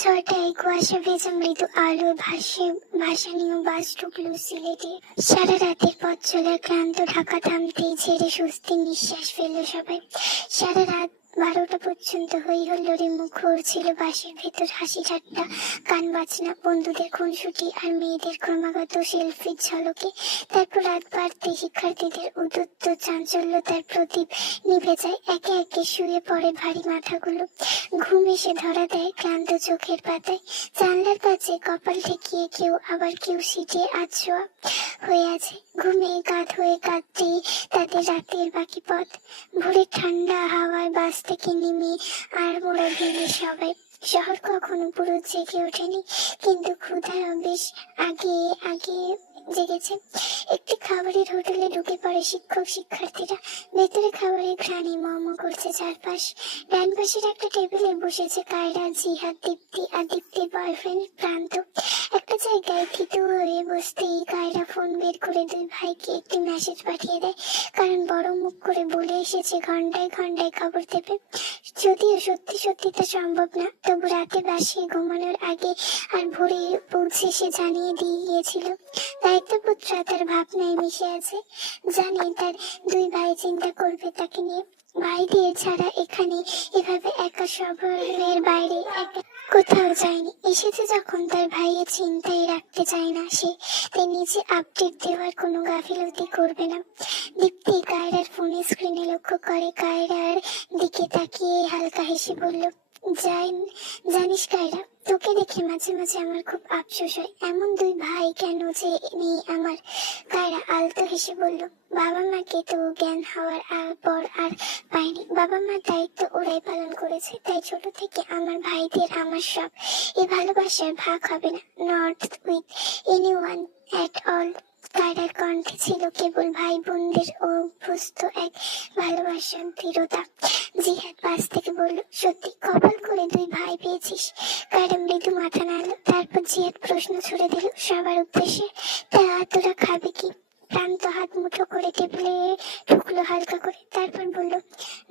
ছটায় কুয়াশা ভেজা মৃদু আলো ভাসানীয় বাস ঢুকলো সিলেটে। সারা রাতের পথ চলার ক্লান্ত ঢাকা থামতেই ছেড়ে স্বস্তির নিঃশ্বাস ফেললো সবাই। সারা রাত 12টা পর্যন্ত হই হুল্লোড়ে মুখর ছিল বাসের ভেতর, হাসি ঠাট্টা, গান বাজনা, বন্ধুদের খুনসুটি আর মেয়েদের ক্রমাগত সেলফির ঝলকে। তারপর রাত বাড়তে শিক্ষার্থীদের উদ্যত চাঞ্চল্যতার প্রদীপ নিভে যায়, একে একে শুয়ে পড়ে ভারী মাথাগুলো। ঘুম এসে ধরা দেয় ক্লান্ত চোখের পাতায়। জানলার কাছে কপাল ঠেকিয়ে আবার কেউ সিটে আছোয়া হয়ে আছে। ঘুমে কাঁধ হয়ে কাঁদতেই তাদের রাতের বাকি পথ। ভোরের ঠান্ডা হাওয়ায় বাস থেকে নেমে আর মোড়া ভেঙে সবাই। শহর কখনো পুরো জেগে ওঠেনি, কিন্তু ক্ষুধায় বেশ আগে আগে জেগেছে। একটি খাবারের হোটেলে ঢুকে পড়ে শিক্ষক শিক্ষার্থীরা। ভেতরে খাবারের ঘ্রাণে মম করছে চারপাশ। ডান পাশের একটা টেবিলে বসেছে কায়রা, জিহাদ, দীপ্তি আর দীপ্তির বয়ফ্রেন্ড প্রান্ত। একটা জায়গায় থিতু হয়ে বসতেই কায়রা ফোন বের করে দুই ভাইকে একটি মেসেজ পাঠিয়ে দেয়, কারণ বড় মুখ করে বলে এসেছে ঘন্টায় ঘন্টায় খবর দেবে। যদিও সত্যি সত্যি তা সম্ভব না, তবু রাতে বাসে ঘুমানোর আগে আর ভোরে পৌঁছে সে জানিয়ে দিয়ে গিয়েছিল। দায়িত্বপুত্রা তার ভাবনায় মিশে আছে, জানে তার দুই ভাই চিন্তা করবে তাকে নিয়ে। ভাইদের ছাড়া এখানে এভাবে একা শহরের বাইরে একা কোথাও যায়নি। এসেছে যখন তার ভাইয়ের চিন্তায় রাখতে চায় না সে, তাই নিজে আপডেট দেওয়ার কোনো গাফিলতি করবে না। দীপ্তি কায়রার ফোনের স্ক্রিনে লক্ষ্য করে, কায়রার দিকে তাকিয়ে হালকা হেসে বলল, জানিস কায়রা, তোকে দেখে মাঝে মাঝে আমার খুব আফসোস হয়। এমন দুই ভাই কেন যে নেই আমার। কায়রা আলতো হেসে বলল, বাবা মাকে তো জ্ঞান হওয়ার পর আর পাইনি। বাবা মার দায়িত্ব ওরাই পালন করেছে, তাই ছোট থেকে আমার ভাইদের আমার সব। এই ভালোবাসার ভাগ হবে না, not with anyone at all. কায়রার কণ্ঠে ছিল কেবল ভাই বোনদের অভ্যস্ত এক ভালোবাসার দৃঢ়তা। জিহাদ পাশ থেকে বলল, সত্যি কপাল করে দুই ভাই পেয়েছিস। কায়রা মৃদু মাথা নাড়ল। তারপর জিহাদ প্রশ্ন ছুড়ে দিল সবার উদ্দেশ্যে, তা তোরা খাবে কি? প্রান্ত হাত মুঠো করে টেবিলে ঢুকলো হালকা করে, তারপর বলল,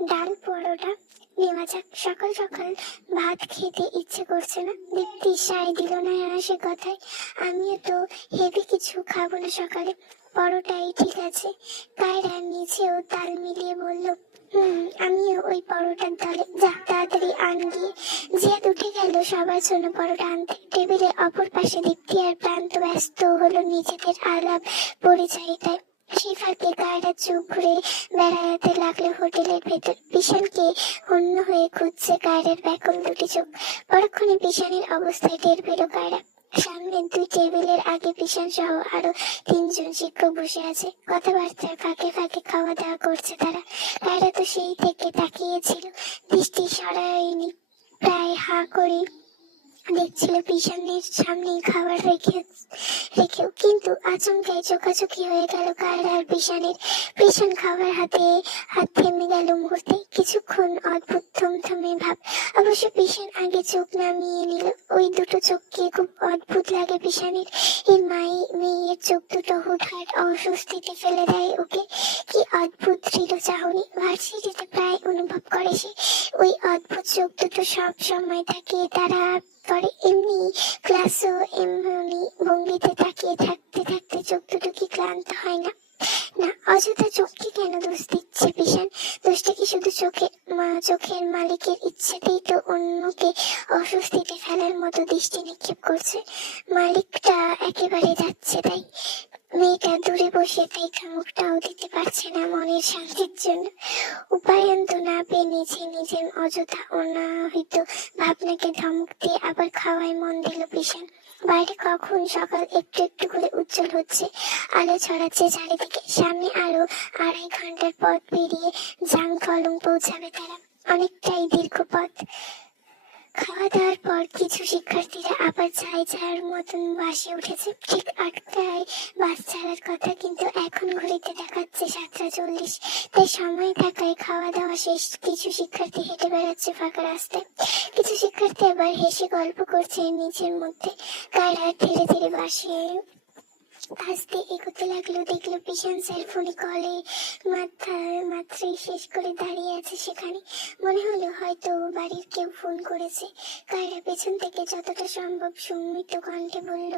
ডাল পরোটা নেওয়া যাক। সকাল সকাল ভাত খেতে ইচ্ছে করছে না। দীপ্তি সায় দিল না সে কথায়, আমিও তো হেভি কিছু খাবো না সকালে, পরোটাই ঠিক আছে। কায়রা নিচেও তাল মিলিয়ে বলল, আমিও ওই পরোটার দলে, যা তাড়াতাড়ি আন গিয়ে। জিয়াদ উঠে গেল সবার জন্য পরোটা আনতে। টেবিলের অপর পাশে দীপ্তি আর প্রান্ত ব্যস্ত হলো নিজেদের আলাপ পরিচয়িতায়। সেই ফাঁকে কায়রা চোখ ঘুরে বেড়াতে লাগলো হোটেলের ভেতর। বিশানকে অন্য হয়ে খুঁজছে কায়রার ব্যাকুল দুটি চোখ। পরক্ষণে বিশানের অবস্থায় টের পেল কায়রা। সামনে দুই টেবিলের আগে বিশান সহ আরো 3জন শিক্ষক বসে আছে। কথাবার্তার ফাঁকে ফাঁকে খাওয়া দাওয়া করছে তারা। কায়রা তো সেই থেকে তাকিয়েছিল, দৃষ্টি সরায়নি, প্রায় হা করে দেখছিল বিশানের সামনে খাবার রেখেও। কিন্তু আচমকাই চোখাচোখি হয়ে গেল কায়রা আর বিশানের। বিশান খাবার হাত থেমে গেল মুহূর্তে। কিছুক্ষণ অদ্ভুত থমথমে ভাব। অবশ্য বিশান আগে চোখ নামিয়ে নিল। ওই দুটো চোখকে খুব অদ্ভুত লাগে বিশানের। এই মেয়ের চোখ দুটো হুটহাট অস্বস্তিতে ফেলে দেয় ওকে। কি অদ্ভুত দৃঢ় চাহনি, ভার্সিটিতে প্রায় অনুভব করে সে। ওই অদ্ভুত চোখ দুটো সব সময় তাকিয়ে তারা করে, এমনি ক্লাসও এমনি ভঙ্গিতে তাকিয়ে থাকতে থাকতে চোখ দুটো কি ক্লান্ত হয় না? না, অযথা চোখকে কেন দোষ দিচ্ছে বিশান? দোষটা কি শুধু চোখের মালিকের ইচ্ছেতেই তো অন্যকে অস্বস্তিতে ফেলার মতো দৃষ্টি নিক্ষেপ করছে? মালিকটা একেবারে যাচ্ছে তাই। মেয়েটা দূরে বসে তাই ধমকটাও দিতে পারছে না মনের শান্তির জন্য। উপায়ন্ত না পেয়ে নিজের অযথা অনাহিত ভাবনাকে ধমক দিয়ে আবার খাওয়ায় মন দিল বিশান। বাইরে কখন সকাল একটু একটু করে উজ্জ্বল হচ্ছে, আলো ছড়াচ্ছে চারিদিকে। সামনে আরো 2.5 ঘন্টার পথ পেরিয়ে জাংফলং পৌঁছাবে তারা। অনেকটাই দীর্ঘ পথ। খাওয়া দাওয়ার পর কিছু শিক্ষার্থীরা আবার যার মতন বাসে উঠেছে। ঠিক 8টায় বাস ছাড়ার কথা, কিন্তু এখন ঘড়িতে দেখাচ্ছে 7টা 40। তাই সময় থাকায় খাওয়া দাওয়া শেষ। কিছু শিক্ষার্থী হেঁটে বেড়াচ্ছে ফাঁকা রাস্তায়, কিছু শিক্ষার্থী আবার হেসে গল্প করছে নিজের মধ্যে। কায়রা ধীরে ধীরে বাসে আস্তে এগোতে লাগলো, দেখলো পিশান স্যার ফোনে কলে মাত্রই শেষ করে দাঁড়িয়ে আছে সেখানে। মনে হলো হয়তো বাড়ির কেউ ফোন করেছে। কায়রা পেছন থেকে যতটা সম্ভব সম্মিত কণ্ঠে বলল,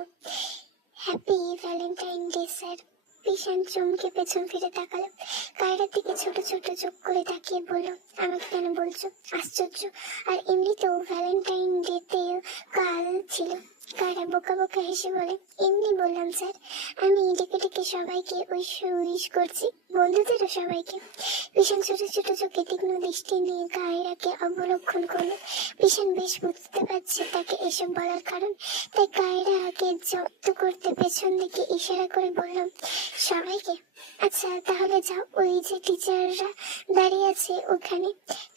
হ্যাপি ভ্যালেন্টাইন ডে স্যার। পিশান চমকে পেছন ফিরে তাকালো, কায়রার দিকে ছোট ছোট চোখ করে তাকিয়ে বলল, আমাকে কেন বলছো? আশ্চর্য, আর এমনিতেও ভ্যালেন্টাইন ডে তে কাল ছিল। কায়রা বোকা বোকা হেসে বলে, এমনি বললাম স্যার, আমি ডেকে ডেকে সবাইকে উইশ করছি, বন্ধুদেরও সবাইকে। পিশান ছোট ছোট চোখে তীক্ষ্ণ দৃষ্টি নিয়ে কায়রাকে অবলক্ষণ করলো। পিশান বেশ বুঝতে পারছে তাকে এসব বলার কারণ, তাই কায়রাকে জব্দ করতে পেছন দিকে ইশারা করে বললাম, সবাইকে? আচ্ছা তাহলে যাও, ওই যে টিচাররা দাঁড়িয়ে আছে ওখানে,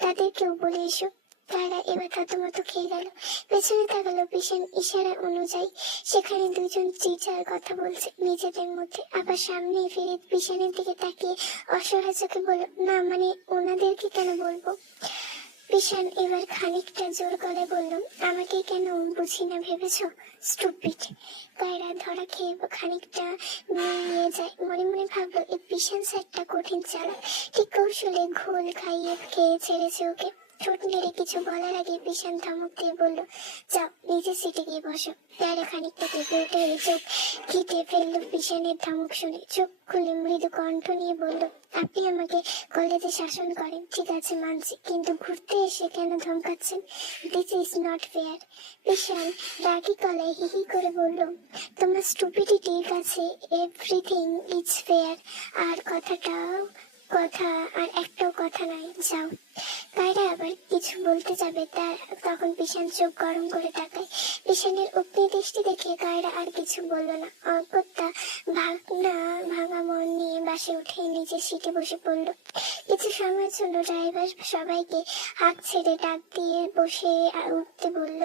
তাদেরকেও বলে এসো। কায়রা এবার থতমত খেয়ে গেল, পেছনে তাকালো। পিশান ইশারা অনুযায়ী সেখানে দুজন টিচার কথা বলছে নিজেদের মধ্যে। আবার সামনে ফিরে পিশানের দিকে তাকিয়ে অসহায় চোখে বলল, না মানে ওনাদেরকে কেন বলবো? পিশান এবার খানিকটা জোর করে বলল, আমাকে কেন বুঝি না ভেবেছো, স্টুপিড। কায়রা ধরা খেয়ে খানিকটা নিয়ে যায়। মনে মনে ভাবলো, এই পিশান স্যারটা কঠিন চালাক, ঠিক কৌশলে ঘোল খাইয়ে খেয়ে ছেড়েছে ওকে। ঠোঁট নেড়ে কিছু বলার আগে পিশান ধমক দিয়ে বলল, যাও নিজের সিটে গিয়ে বসো। কায়রা খানিকটা কেঁপে উঠে চোখ ঘিটে ফেললো পিশানের ধমক শুনে। চোখ খুলে মৃদু কণ্ঠ নিয়ে বলল, আপনি আমাকে কলেজে শাসন করেন, ঠিক আছে মানছি, কিন্তু ঘুরতে এসে কেন ধমকাচ্ছেন? This is not fair. Pishan রাগী গলায় হিহি করে বলল, তোমার স্টুপিডিটির কাছে এভরিথিং ইজ ফেয়ার, আর কথা আর একটাও কথা নয়, যাও। কায়রা আবার কিছু বলতে যাবে, তখন পিশান চোখ গরম করে তাকায়। পিশানের অগ্নি দৃষ্টি দেখে কায়রা আর কিছু বলল না। অগত্যা ভাঙা মন নিয়ে বাসে উঠে নিজের সিটে বসে পড়ল। কিছু সময়ের জন্য ড্রাইভার সবাইকে হাঁক ছেড়ে ডাক দিয়ে বসে উঠতে বলল।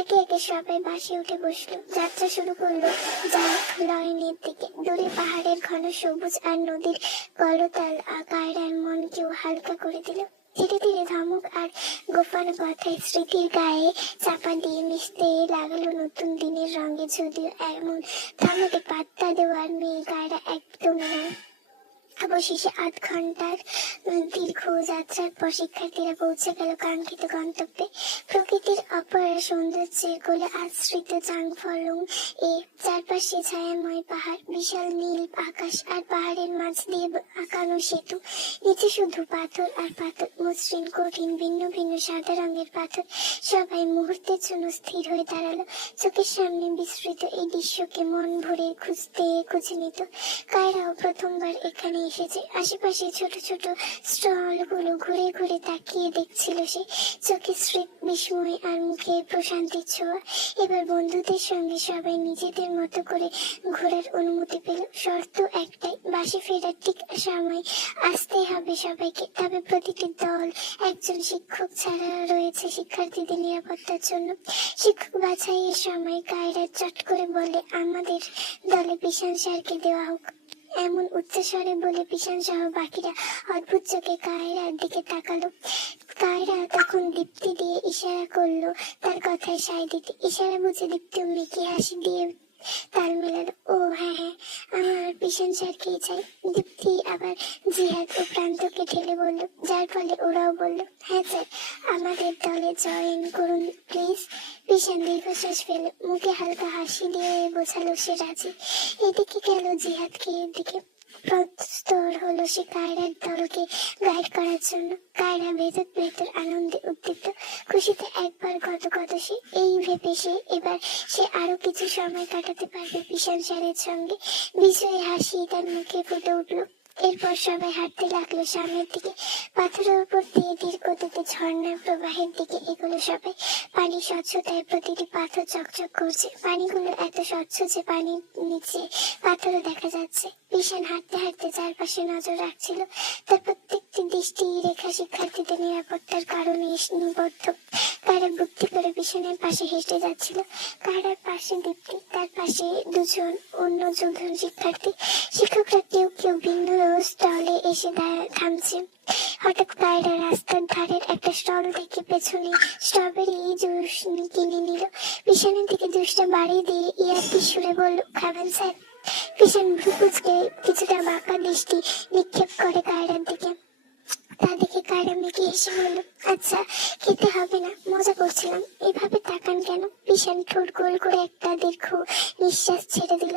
একে একে সবাই বাসে উঠে বসলো। যাত্রা শুরু করলো জ্যাক লয়েনের দিকে। দূরে পাহাড়ের ঘন সবুজ আর নদীর কলতাল কায়রার মনকেও হালকা করে দিল। ধীরে ধীরে ধমক আর গোফানো কথায় স্মৃতির গায়ে চাপা দিয়ে মিশতে লাগলো নতুন দিনের রঙে। যদিও এমন ধমকে পাত্তা দেওয়ার মেয়ে কায়রা একদমই নয়। অবশেষে 8 ঘন্টার দীর্ঘ যাত্রার পর শিক্ষার্থীরা পৌঁছে গেল কাঙ্ক্ষিত গন্তব্যে। প্রকৃতির অপার সৌন্দর্যে কোলে আশ্রিত জাংফলং এ চারপাশে ছায়াময় পাহাড়, বিশাল নীল আকাশ আর পাহাড়ের মাঝ দিয়ে আঁকানো সেতু। নিচে শুধু পাথর আর পাথর, মসৃণ কঠিন ভিন্ন ভিন্ন সাদা রঙের পাথর। সবাই মুহূর্তের জন্য স্থির হয়ে দাঁড়ালো। চোখের সামনে বিস্তৃত এই দৃশ্যকে মন ভরে খুঁজে নিত। কায়রাও প্রথমবার এখানে এসেছে। আশেপাশে ছোট ছোট স্টল গুলো ঘুরে ঘুরে তাকিয়ে দেখছিল সে। চোখে স্মৃত বিস্ময় আর মুখে প্রশান্তির ছোঁয়া। এবার বন্ধুদের সঙ্গে সবাই নিজেদের মতো করে ঘোরার অনুমতি পেল। শর্ত একটাই, বাসে ফেরার ঠিক সময় আসতে হবে সবাইকে। তবে প্রতিটি দল একজন শিক্ষক ছাড়া রয়েছে শিক্ষার্থীদের নিরাপত্তার জন্য। শিক্ষক বাছাইয়ের সময় কায়রা চট করে বলে, আমাদের দলে পিশান স্যারকে দেওয়া হোক। এমন উচ্চস্বরে বলে পিশান সহ বাকিরা অদ্ভুত চোখে কায়রার দিকে তাকালো। কায়রা তখন দীপ্তি দিয়ে ইশারা করলো তার কথায় সায় দিতে। ইশারা বুঝে দীপ্তি মেকি হাসি দিয়ে তাল মেলালো। ও হ্যাঁ, আমার পিশান স্যারকেই চাই। দীপ্তি আবার জিহাদ ও প্রান্তকে ঠেলে বলল, যার ফলে ওরাও বলল, হ্যাঁ স্যার, আমাদের দলে জয়েন করুন প্লিজ। পিশান দীর্ঘশ্বাস ফেল, মুখে হালকা হাসি দিয়ে বোঝালো সে রাজি। এদিকে গেল জিহাদকে দিকে প্রস্তুত হলো সে কায়রার দলকে গাইড করার জন্য। কায়রা ভেতর আনন্দে উদ্দীপ্ত, খুশিতে একবার গত সে। এই ভেবে এবার সে আরো কিছু সময় কাটাতে পারবে পিশান স্যারের সঙ্গে। বিজয়ী হাসি তার মুখে ফুটে উঠলো। এরপর সবাই হাঁটতে লাগলো সামনের দিকে। পাথরের উপর দিয়ে ধীর গতিতে ঝর্ণার প্রবাহের দিকে এগুলো সবাই। পানি স্বচ্ছতায় প্রতিটি পাথর চকচক করছে। পানিগুলো এত স্বচ্ছ যে পানির নিচে পাথরও দেখা যাচ্ছে। পিশান হাঁটতে হাঁটতে চারপাশে নজর রাখছিল। তার প্রত্যেকটি দৃষ্টি রেখা শিক্ষার্থীদের নিরাপত্তার কারণে নিবদ্ধ। কায়রা বুদ্ধি করে পিশানের পাশে হেঁটে যাচ্ছিল। কায়রার পাশে দীপ্তি, তার পাশে দুজন অন্য দুজন শিক্ষার্থী। শিক্ষকরা কেউ কেউ ভিন্ন স্টলে এসে থামছে। হঠাৎ কায়রা রাস্তার ধারের একটা স্টল থেকে পেছনে স্ট্রবেরি জুস কিনে নিল। পিছনের দিকে জুসটা বাড়িয়ে দিয়ে ইয়ার্কি সুরে বলল, খাবেন স্যার? পিশান ভ্রু কুঁচকে কিছুটা বাঁকা দৃষ্টি নিক্ষেপ করে কায়রার দিকে। তা দেখে কায়রা মেকি হেসে বলল, আচ্ছা খেতে হবে না, মজা করছিলাম। এভাবে তাকান কেন? পিশান ঠোঁট গোল করে একটা দীর্ঘ নিঃশ্বাস ছেড়ে দিল।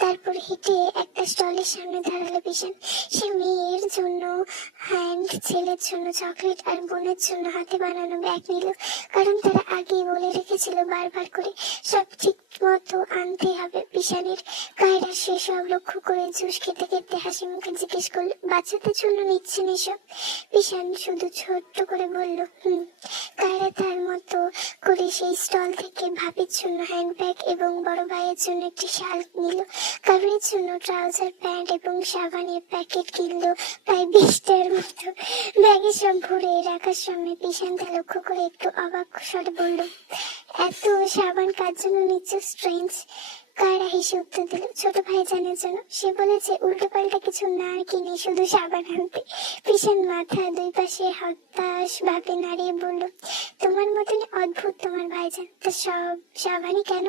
তারপর হেঁটে একটা স্টলের সামনে দাঁড়ালো পিশান। সে মেয়ের জন্য হ্যান্ড, ছেলের জন্য চকলেট আর বোনের জন্য হাতে বানানো ব্যাগ নিল। কারণ তারা আগেই বলে রেখেছিল বারবার করে সব ঠিক মতো আনতে হবে পিশানের। কায়রা সেসব লক্ষ্য করে জুস খেতে খেতে হাসি মুখে জিজ্ঞেস করলো, বাচ্চাদের জন্য নিচ্ছেন এসব? পিশান শুধু ছোট্ট করে বলল, কায়রা তার মতো করে সেই স্টল থেকে ভাবির জন্য হ্যান্ডব্যাগ এবং বড় ভাইয়ের জন্য একটি শাল নিল। কারুরের জন্য ট্রাউজার, প্যান্ট এবং সাবানের প্যাকেট কিনলো প্রায় 20টার মতো। ব্যাগে সব ভরে রাখার সময় পিশান তা লক্ষ্য করে একটু অবাক স্বরে বলল, এত সাবান কার জন্য নিচ্ছ? স্ট্রেঞ্জ। কায়রা হেসে উত্তর দিল, ছোট ভাইজানের জন্য। সে বলেছে উল্টো পাল্টা কিছু না কিনে শুধু সাবান আনতে। পিশান মাথা দুই পাশে হতাশ ভাবে নাড়িয়ে বলল, তোমার মতনই অদ্ভুত তোমার ভাইজান। তা সব সাবানই কেন?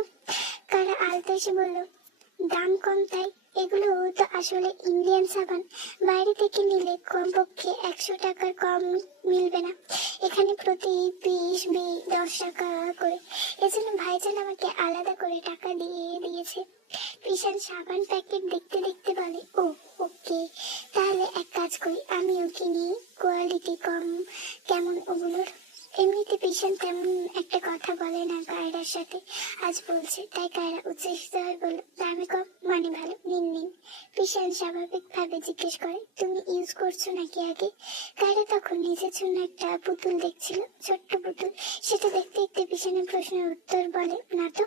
কায়রা আলতো এসে বলল, দাম কম তাই। এগুলো তো আসলে ইন্ডিয়ান সাবান, বাইরে থেকে নিলে কমপক্ষে 100 টাকার কম মিলবে না। এখানে প্রতি পিস 10 টাকা করে। এজন্য ভাইজান আমাকে আলাদা করে টাকা দিয়ে দিয়েছে। পিশান সাবান প্যাকেট দেখতে দেখতে বলে, ও ওকে, তাহলে এক কাজ করি, আমিও কিনি। কোয়ালিটি কম কেমন ওগুলোর? এমনিতে পিশান তেমন একটা কথা বলে না কায়রার সাথে, আজ বলছে। তাই কায়রা উচ্ছ্বসিত হয়ে বলল, দামে কম মানে ভালো, নিন নিন। পিশান স্বাভাবিক ভাবে জিজ্ঞেস করে, তুমি ইউজ করছো নাকি আগে? কায়রা তখন নিজের জন্য একটা পুতুল দেখছিল, ছোট্ট পুতুল। সেটা দেখতে দেখতে পিশানের প্রশ্নের উত্তর বলে, না তো।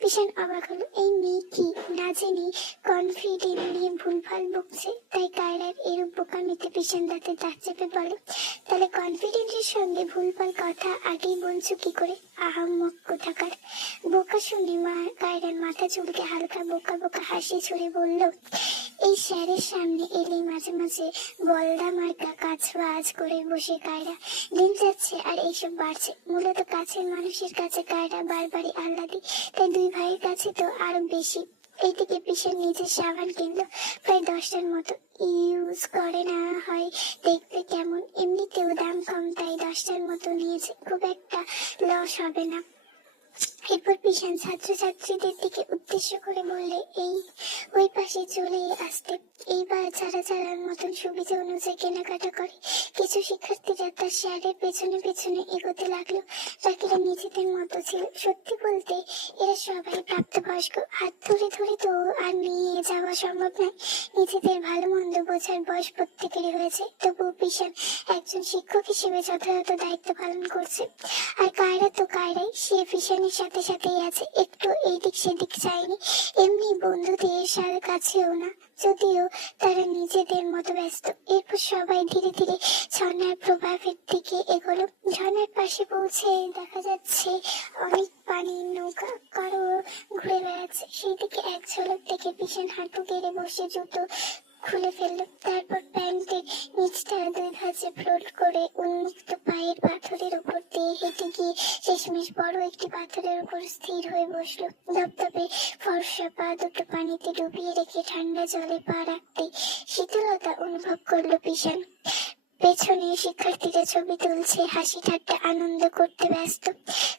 পিশান অবাক হলো, এই মেয়ে কি না জেনে কনফিডেন্টলি ভুলভাল বকছে। তাই কায়রার এরূপ বোকামিতে পিশান দাঁতে দাঁত চেপে বলে, তাহলে কনফিডেন্টের সঙ্গে ভুলভাল কথা আগেই বলছো কি করে? আহাম্মক কোথাকার। বোকা শুনে কায়রার মাথা চুলকে হালকা বোকা বোকা হাসি ছুড়ে বলল, এই স্যারের সামনে এলে মাঝে মাঝে বলদা মার্কা কাজ করে বসে কায়রা। দিন যাচ্ছে আর এইসব বাড়ছে। মূলত কাছের মানুষের কাছে কায়রা বারবারই আহ্লাদি, তাই দুই ভাইয়ের কাছে তো আরো বেশি। এইদিকে পিশান নিজের সাবান কিনলো প্রায় 10টার মতো। ইউজ করে না হয় দেখতে কেমন, এমনিতেও দাম কম, তাই 10টার মতো নিয়েছে, খুব একটা লস হবে না। এরপর পিশান ছাত্রছাত্রীদের দিকে উদ্দেশ্য করে বললে, ওই পাশে চলে আসতে। এইবার যারা যারার মতন সুবিধা অনুযায়ী কেনাকাটা করে। কিছু শিক্ষার্থীরা তার স্যারের পেছনে পেছনে এগোতে লাগলো। বাকিরা নিজেদের মতো ছিল। সত্যি বলতে এরা সবাই প্রাপ্তবয়স্ক। হাত ধরে ধরে তো আর নিয়ে যাওয়া সম্ভব নয়। নিজেদের ভালো মন্দ বোঝার বয়স প্রত্যেকেরই হয়েছে। তবুও পিশান একজন শিক্ষক হিসেবে যথাযথ দায়িত্ব পালন করছে। আর কায়রা তো কায়রাই, সে পিশানের সাথে সাথেই আছে, একটু এইদিক সেদিক চায়নি। এমনি বন্ধুদের কাছেও না, যদিও তারা নিজেদের মতো ব্যস্ত। এরপর সবাই ধীরে ধীরে ঝর্ণার প্রভাবের দিকে এগোলো। ঝর্ণার পাশে পৌঁছে দেখা যাচ্ছে অনেক পানির নৌকা, কারো ঘুরে বেড়াচ্ছে। সেই দিকে এক ঝলক দেখে পিশান হাঁটু গেড়ে বসে জুতো খুলে ফেললো। তারপর প্যান্টের নিচটা দুই ভাঁজে ফ্লোট করে উন্মুক্ত পায়ের পাথরের উপর দিয়ে হেঁটে গিয়ে শেষমেশ বড় একটি পাথরের উপর স্থির হয়ে বসলো। ধপধপে ফর্সা পা দুটো পানিতে ডুবিয়ে রেখে ঠান্ডা জলে পা রাখতে শীতলতা অনুভব করলো পিশান। পেছনে শিক্ষার্থীরা ছবি তুলছে, হাসি ঠাট্টা আনন্দ করতে ব্যস্ত।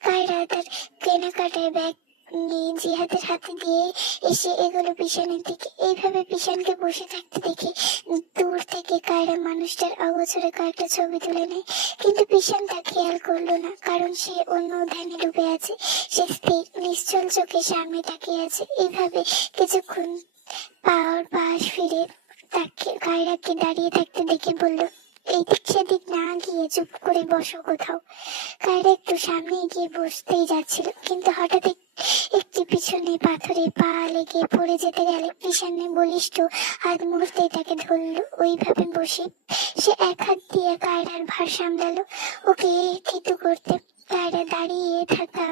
কায়রা তার কেনাকাটায় ব্যাগ জিহাদের হাতে দিয়ে এসে এগুলো পিশানের দিকে। এইভাবে পিশানকে বসে থাকতে দেখে দূর থেকে কায়রা মানুষটার অগোচরে কয়েকটা ছবি তুলে নেয়। কিন্তু পিশান তা খেয়াল করলো না, কারণ সে অন্য ধ্যানে ডুবে আছে। সে স্থির নিশ্চল চোখে সামনে তাকিয়ে আছে। এইভাবে কিছুক্ষণ পাশ ফিরে তাকে কায়রাকে দাঁড়িয়ে থাকতে দেখে বলল, এইদিক সেদিক না গিয়ে চুপ করে বসো কোথাও। কায়রা একটু সামনে গিয়ে বসতেই যাচ্ছিল, কিন্তু হঠাৎ একটি পিছনে পাথরে পা লেগে পড়ে যেতে গেলে পিশানে বলিষ্ঠ হাত মুহূর্তেই তাকে ধরলো। ওইভাবে বসে সে এক হাত দিয়ে কায়রার ভার সামলালো, ওকে থিতু করতে। কায়রা দাঁড়িয়ে থাকা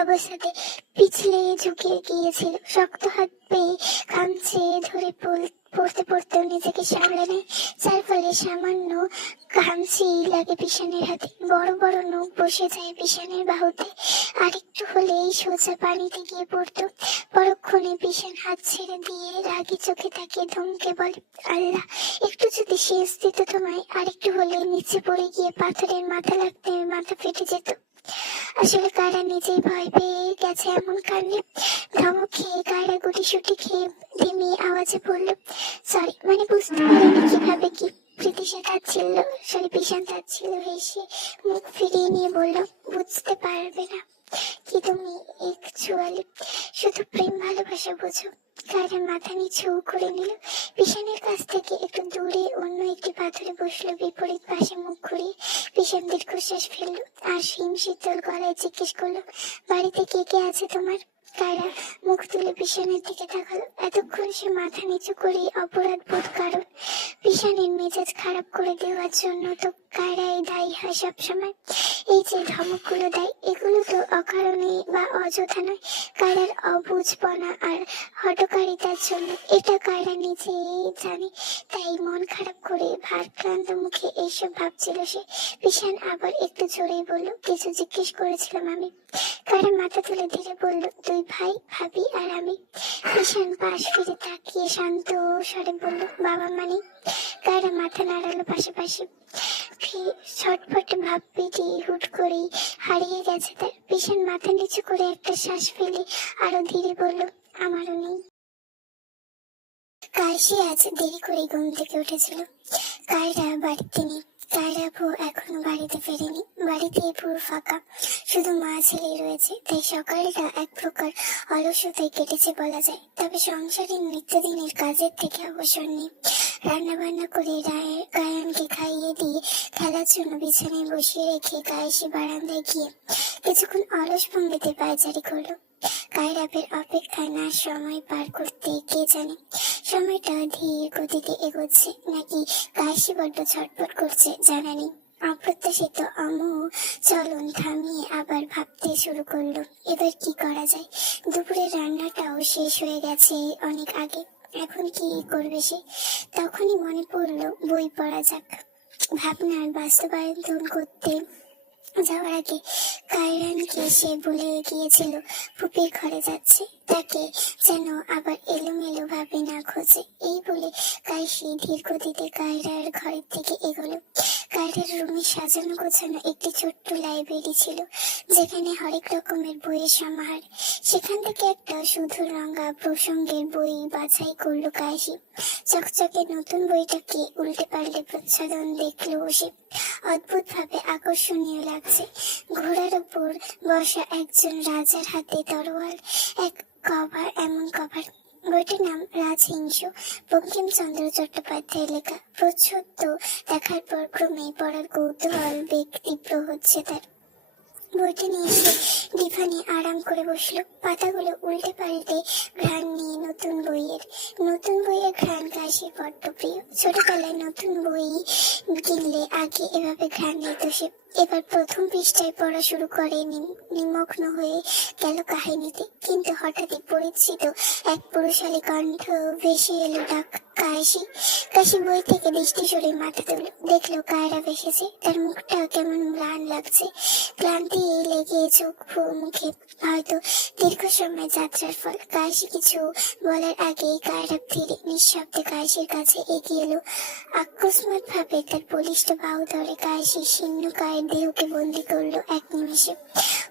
অবস্থাতে পিছলে ঝুঁকে গিয়েছিল। শক্ত হাত পেয়ে খামচে ধরে পড়তে পড়তেও নিজেকে সামলে নেয়, যার ফলে সামান্য খামচি লাগে পিছনের হাতে। বড় বড় নখ বসে যায় পিছনের বাহুতে, আরেকটু হলেই সোজা পানিতে গিয়ে পড়তো। পরক্ষণে পিছন হাত ছেড়ে দিয়ে রাগি চোখে তাকিয়ে ধমকে বলে, আল্লাহ, একটু যদি শেষ দিত তোমায়, আরেকটু হলে নিচে পড়ে গিয়ে পাথরের মাথা লাগতে মাথা ফেটে যেত। আসলে কায়রা নিজেই ভয় পেয়ে গেছে এমন কাণ্ডে। ধমক খেয়ে কায়রা গুটিসুটি খেয়ে ধিমি আওয়াজে বলল, সরি, মানে বুঝতে পারিনি কিভাবে কি। পিছন তাচ্ছিল হেসে মুখ ফিরিয়ে নিয়ে বলল, বুঝতে পারবে না কি তুমি একচুয়ালি শুধু প্রেম ভালোবাসা বোঝো। কায়রা মাথা নিচু করে নিল। পিছনের কাছ থেকে একটু দূরে অন্য একটি পাথরে বসলো, বিপরীত পাশে মুখ ঘুরিয়ে পিছন দীর্ঘশ্বাস ফেললো আর শীতল গলায় জিজ্ঞেস করলো, বাড়িতে কে কে আছে তোমার? কায়রা মুখ তুলে পিছনের দিকে তাকালো। এতক্ষণ সে মাথা নিচু করে অপরাধ বোধ, কারণ পিছনের মেজাজ খারাপ করে দেওয়ার জন্য তো কায়রাই দায়ী হয় সবসময়। এই যে ধমকগুলো দেয়, এগুলো তো অকারণে বা অযথা নয়, কায়রার অবুঝপনা আর হঠকারিতার জন্য। এটা কায়রা নিজেই জানে, তাই মন খারাপ করে ভারাক্রান্ত মুখে এইসব ভাবছিল সে। পিছন আবার একটু জোরেই বলল, কিছু জিজ্ঞেস করেছিলাম আমি। কায়রা মাথা তুলে ধীরে বলল, দুই ভাই, ভাবি আর আমি। পিছন পাশ ফিরে তাকিয়ে শান্ত স্বরে বলল, বাবা মানে? কায়রা মাথা নাড়ালো পাশাপাশি। ছটফটে ভাবটি হুট করেই হারিয়ে গেছে তার। পিছন মাথা নিচু করে একটা শ্বাস ফেলে আরো ধীরে বলল, আমারও নেই। কাশি আজ দেরি করে ঘুম থেকে উঠেছিল। কায়রা বাড়িতে নেই। কায়রা আপু এখনো বাড়িতে ফেরেনি। বাড়িতে পুরো ফাঁকা, শুধু মা ছেলেই রয়েছে। তাই সকালটা এক প্রকার অলসতায় কেটেছে বলা যায়। তবে সংসারের নিত্যদিনের কাজের থেকে অবসর নেই। রান্না বান্না করে গায়ানকে খাইয়ে দিয়ে খেলার জন্য বিছানায় বসিয়ে রেখে কায়েসি বারান্দায় গিয়ে কিছুক্ষণ অলস ভঙ্গিতে পায়চারি করলো। কায়রাবের অপেক্ষায় না সময় পার করতে কে জানে। সময়টা ধীর গতিতে এগোচ্ছে নাকি কায়েসি বড্ড ছটফট করছে জানা নেই। অপ্রত্যাশিত চলন থামিয়ে আবার ভাবতে শুরু করলো, এবার কি করা যায়। দুপুরের রান্নাটাও শেষ হয়ে গেছে অনেক আগে। এখন কি করবে সে? তখনই মনে পড়লো বই পড়া যাক। ভাবনার বাস্তবায়ন করতে যাওয়ার আগে কায়রানকে সে বলে গিয়েছিল ফুপির ঘরে যাচ্ছে, তাকে যেন আবার এলোমেলো ভাবে না খোঁজে। এই বলে কায়সি ধীর গতিতে কায়রার ঘরের দিকে এগোলো। কায়রার রুমে সাজানো গোছানো একটি ছোট্ট লাইব্রেরি ছিল, যেখানে হরেক রকমের বইয়ের সমাহার। সেখান থেকে একটা শুধু রঙা প্রসঙ্গের বই বাছাই করলো কায়সি। চকচকে নতুন বইটাকে উল্টে পাল্টে প্রচ্ছদন দেখলো সে। অদ্ভুত ভাবে আকর্ষণীয় লাগছে। ঘোড়ার উপর বসা একজন রাজার হাতে তরোয়াল, এক কভার, এমন কভার। বইটির নাম রাজহিংস, বঙ্কিমচন্দ্র চট্টোপাধ্যায়ের লেখা। প্রচ্ছদ দেখার পর ক্রমেই পড়ার কৌতূহল বেগ তীব্র হচ্ছে তার। বইটি নিয়ে সে ডিভানে আরাম করে বসলো। পাতাগুলো উল্টে পাল্টে ঘ্রাণ নিয়ে নতুন বইয়ের ঘ্রাণ কাশির বড্ড প্রিয়। ছোটবেলায় নতুন বই কিনলে আগে এভাবে ঘ্রাণ নিত সে। এবার প্রথম পৃষ্ঠায় পড়া শুরু করে নিমগ্ন হয়ে গেল কাহিনীতে। কিন্তু হঠাৎই পরিচিত এক পুরুষালী কণ্ঠ ভেসে এলো, ডাক, কাশি। কাশি বই থেকে দৃষ্টি সরে মাথা তুলল, দেখলো কায়রা ভেসেছে। তার মুখটা কেমন ম্লান লাগছে, ক্লান্তি লেগে চোখ মুখে, হয়তো দীর্ঘ সময় যাত্রার ফল। কাশি কিছু বলার আগেই কায়রা ধীরে নিঃশব্দে কাশির কাছে এগিয়ে এলো। আকস্মাৎ ভাবে তার বলিষ্ঠ বাহু ধরে কাশি শীর্ণ কায়ের দেহকে বন্দি করলো এক নিমেষে।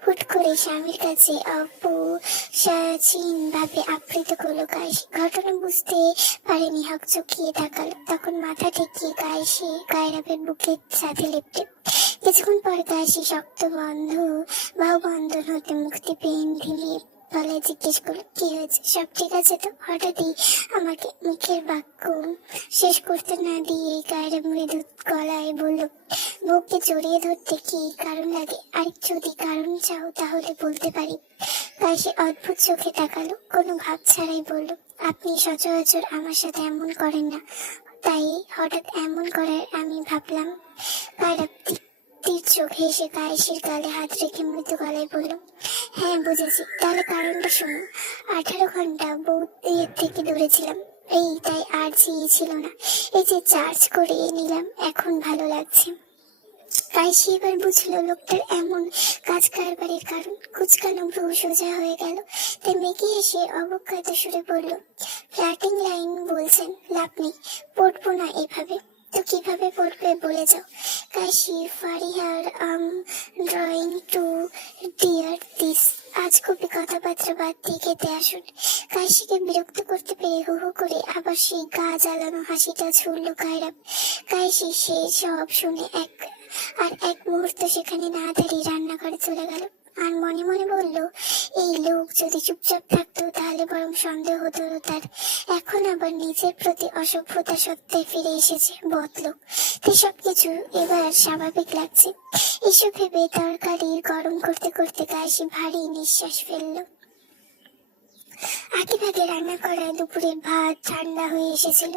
হুট করে স্বামীর কাছে অপসাচীন ভাবে আবৃত করলো কাশি। ঘটনা বুঝতে পারেনি, হকচকিয়ে তাকালো। তখন মাথা ঠেকিয়ে কাশি কায়রাবের বুকের সাথে লেপটে। কিছুক্ষণ পর কাশি শক্ত বাহু বন্ধন হতে মুক্তি পেয়ে ধীরে গলায় জিজ্ঞেস করলো, কি হয়েছে, সব ঠিক আছে তো? হঠাৎই আমাকে মুখের বাক্য শেষ করতে না দিয়ে কায়রা মৃদু গলায় বলল, বউকে জড়িয়ে ধরতে কি কারণ লাগে? আর যদি কারণ চাও তাহলে বলতে পারি। কাশি অদ্ভুত চোখে তাকালো, কোনো ভাব ছাড়াই বলল, আপনি সচরাচর আমার সাথে এমন করেন না, তাই হঠাৎ এমন করার আমি ভাবলাম। কায়রা তীর চোখ হেসে কায়েসের গালে হাত রেখে মৃদু গলায় বলল, হ্যাঁ বুঝেছি, তাহলে কারণটা শোনো। 18 ঘন্টা বউ এর থেকে দূরে ছিলাম, এই তাই আর ছিল না। এই যে চার্জ করে নিলাম, এখন ভালো লাগছে। কায়েসি এবার বুঝলো লোকটার এমন কাজ কারবারের কারণ। কুচকানো ভ্রু সোজা হয়ে গেল। তাই মেকি এসে অবজ্ঞাত সুরে বলল, ফ্ল্যাটিং লাইন বলছেন, লাভ নেই, পড়বো না এভাবে। তো কিভাবে পড়বে বলে যাও। কাশি ফারিহার ড্রয়িং টু ডিয়ার দিস। আজ কবি কথাবার্তা বাদ দিয়ে খেতে আসুন। কাশিকে বিরক্ত করতে পেরে হু হু করে আবার সেই গা জ্বালানো হাসিটা ছুড়ল কায়রা। কাশি সে সব শুনে এক মুহূর্ত সেখানে না দাঁড়িয়ে রান্নাঘরে চলে গেল। আর মনে মনে বলল, এই লোক যদি চুপচাপ থাকতো তাহলে বরং সন্দেহ হতো তার। এখন আবার নিজের প্রতি অসভ্যতা সত্ত্বে ফিরে এসেছে বদলোক। তো সবকিছু এবার স্বাভাবিক লাগছে। এসব ভেবে তরকারি গরম করতে করতে কাশি ভারী নিঃশ্বাস ফেললো। আগে ভাগে রান্না করায় দুপুরের ভাত ঠান্ডা হয়ে এসেছিল।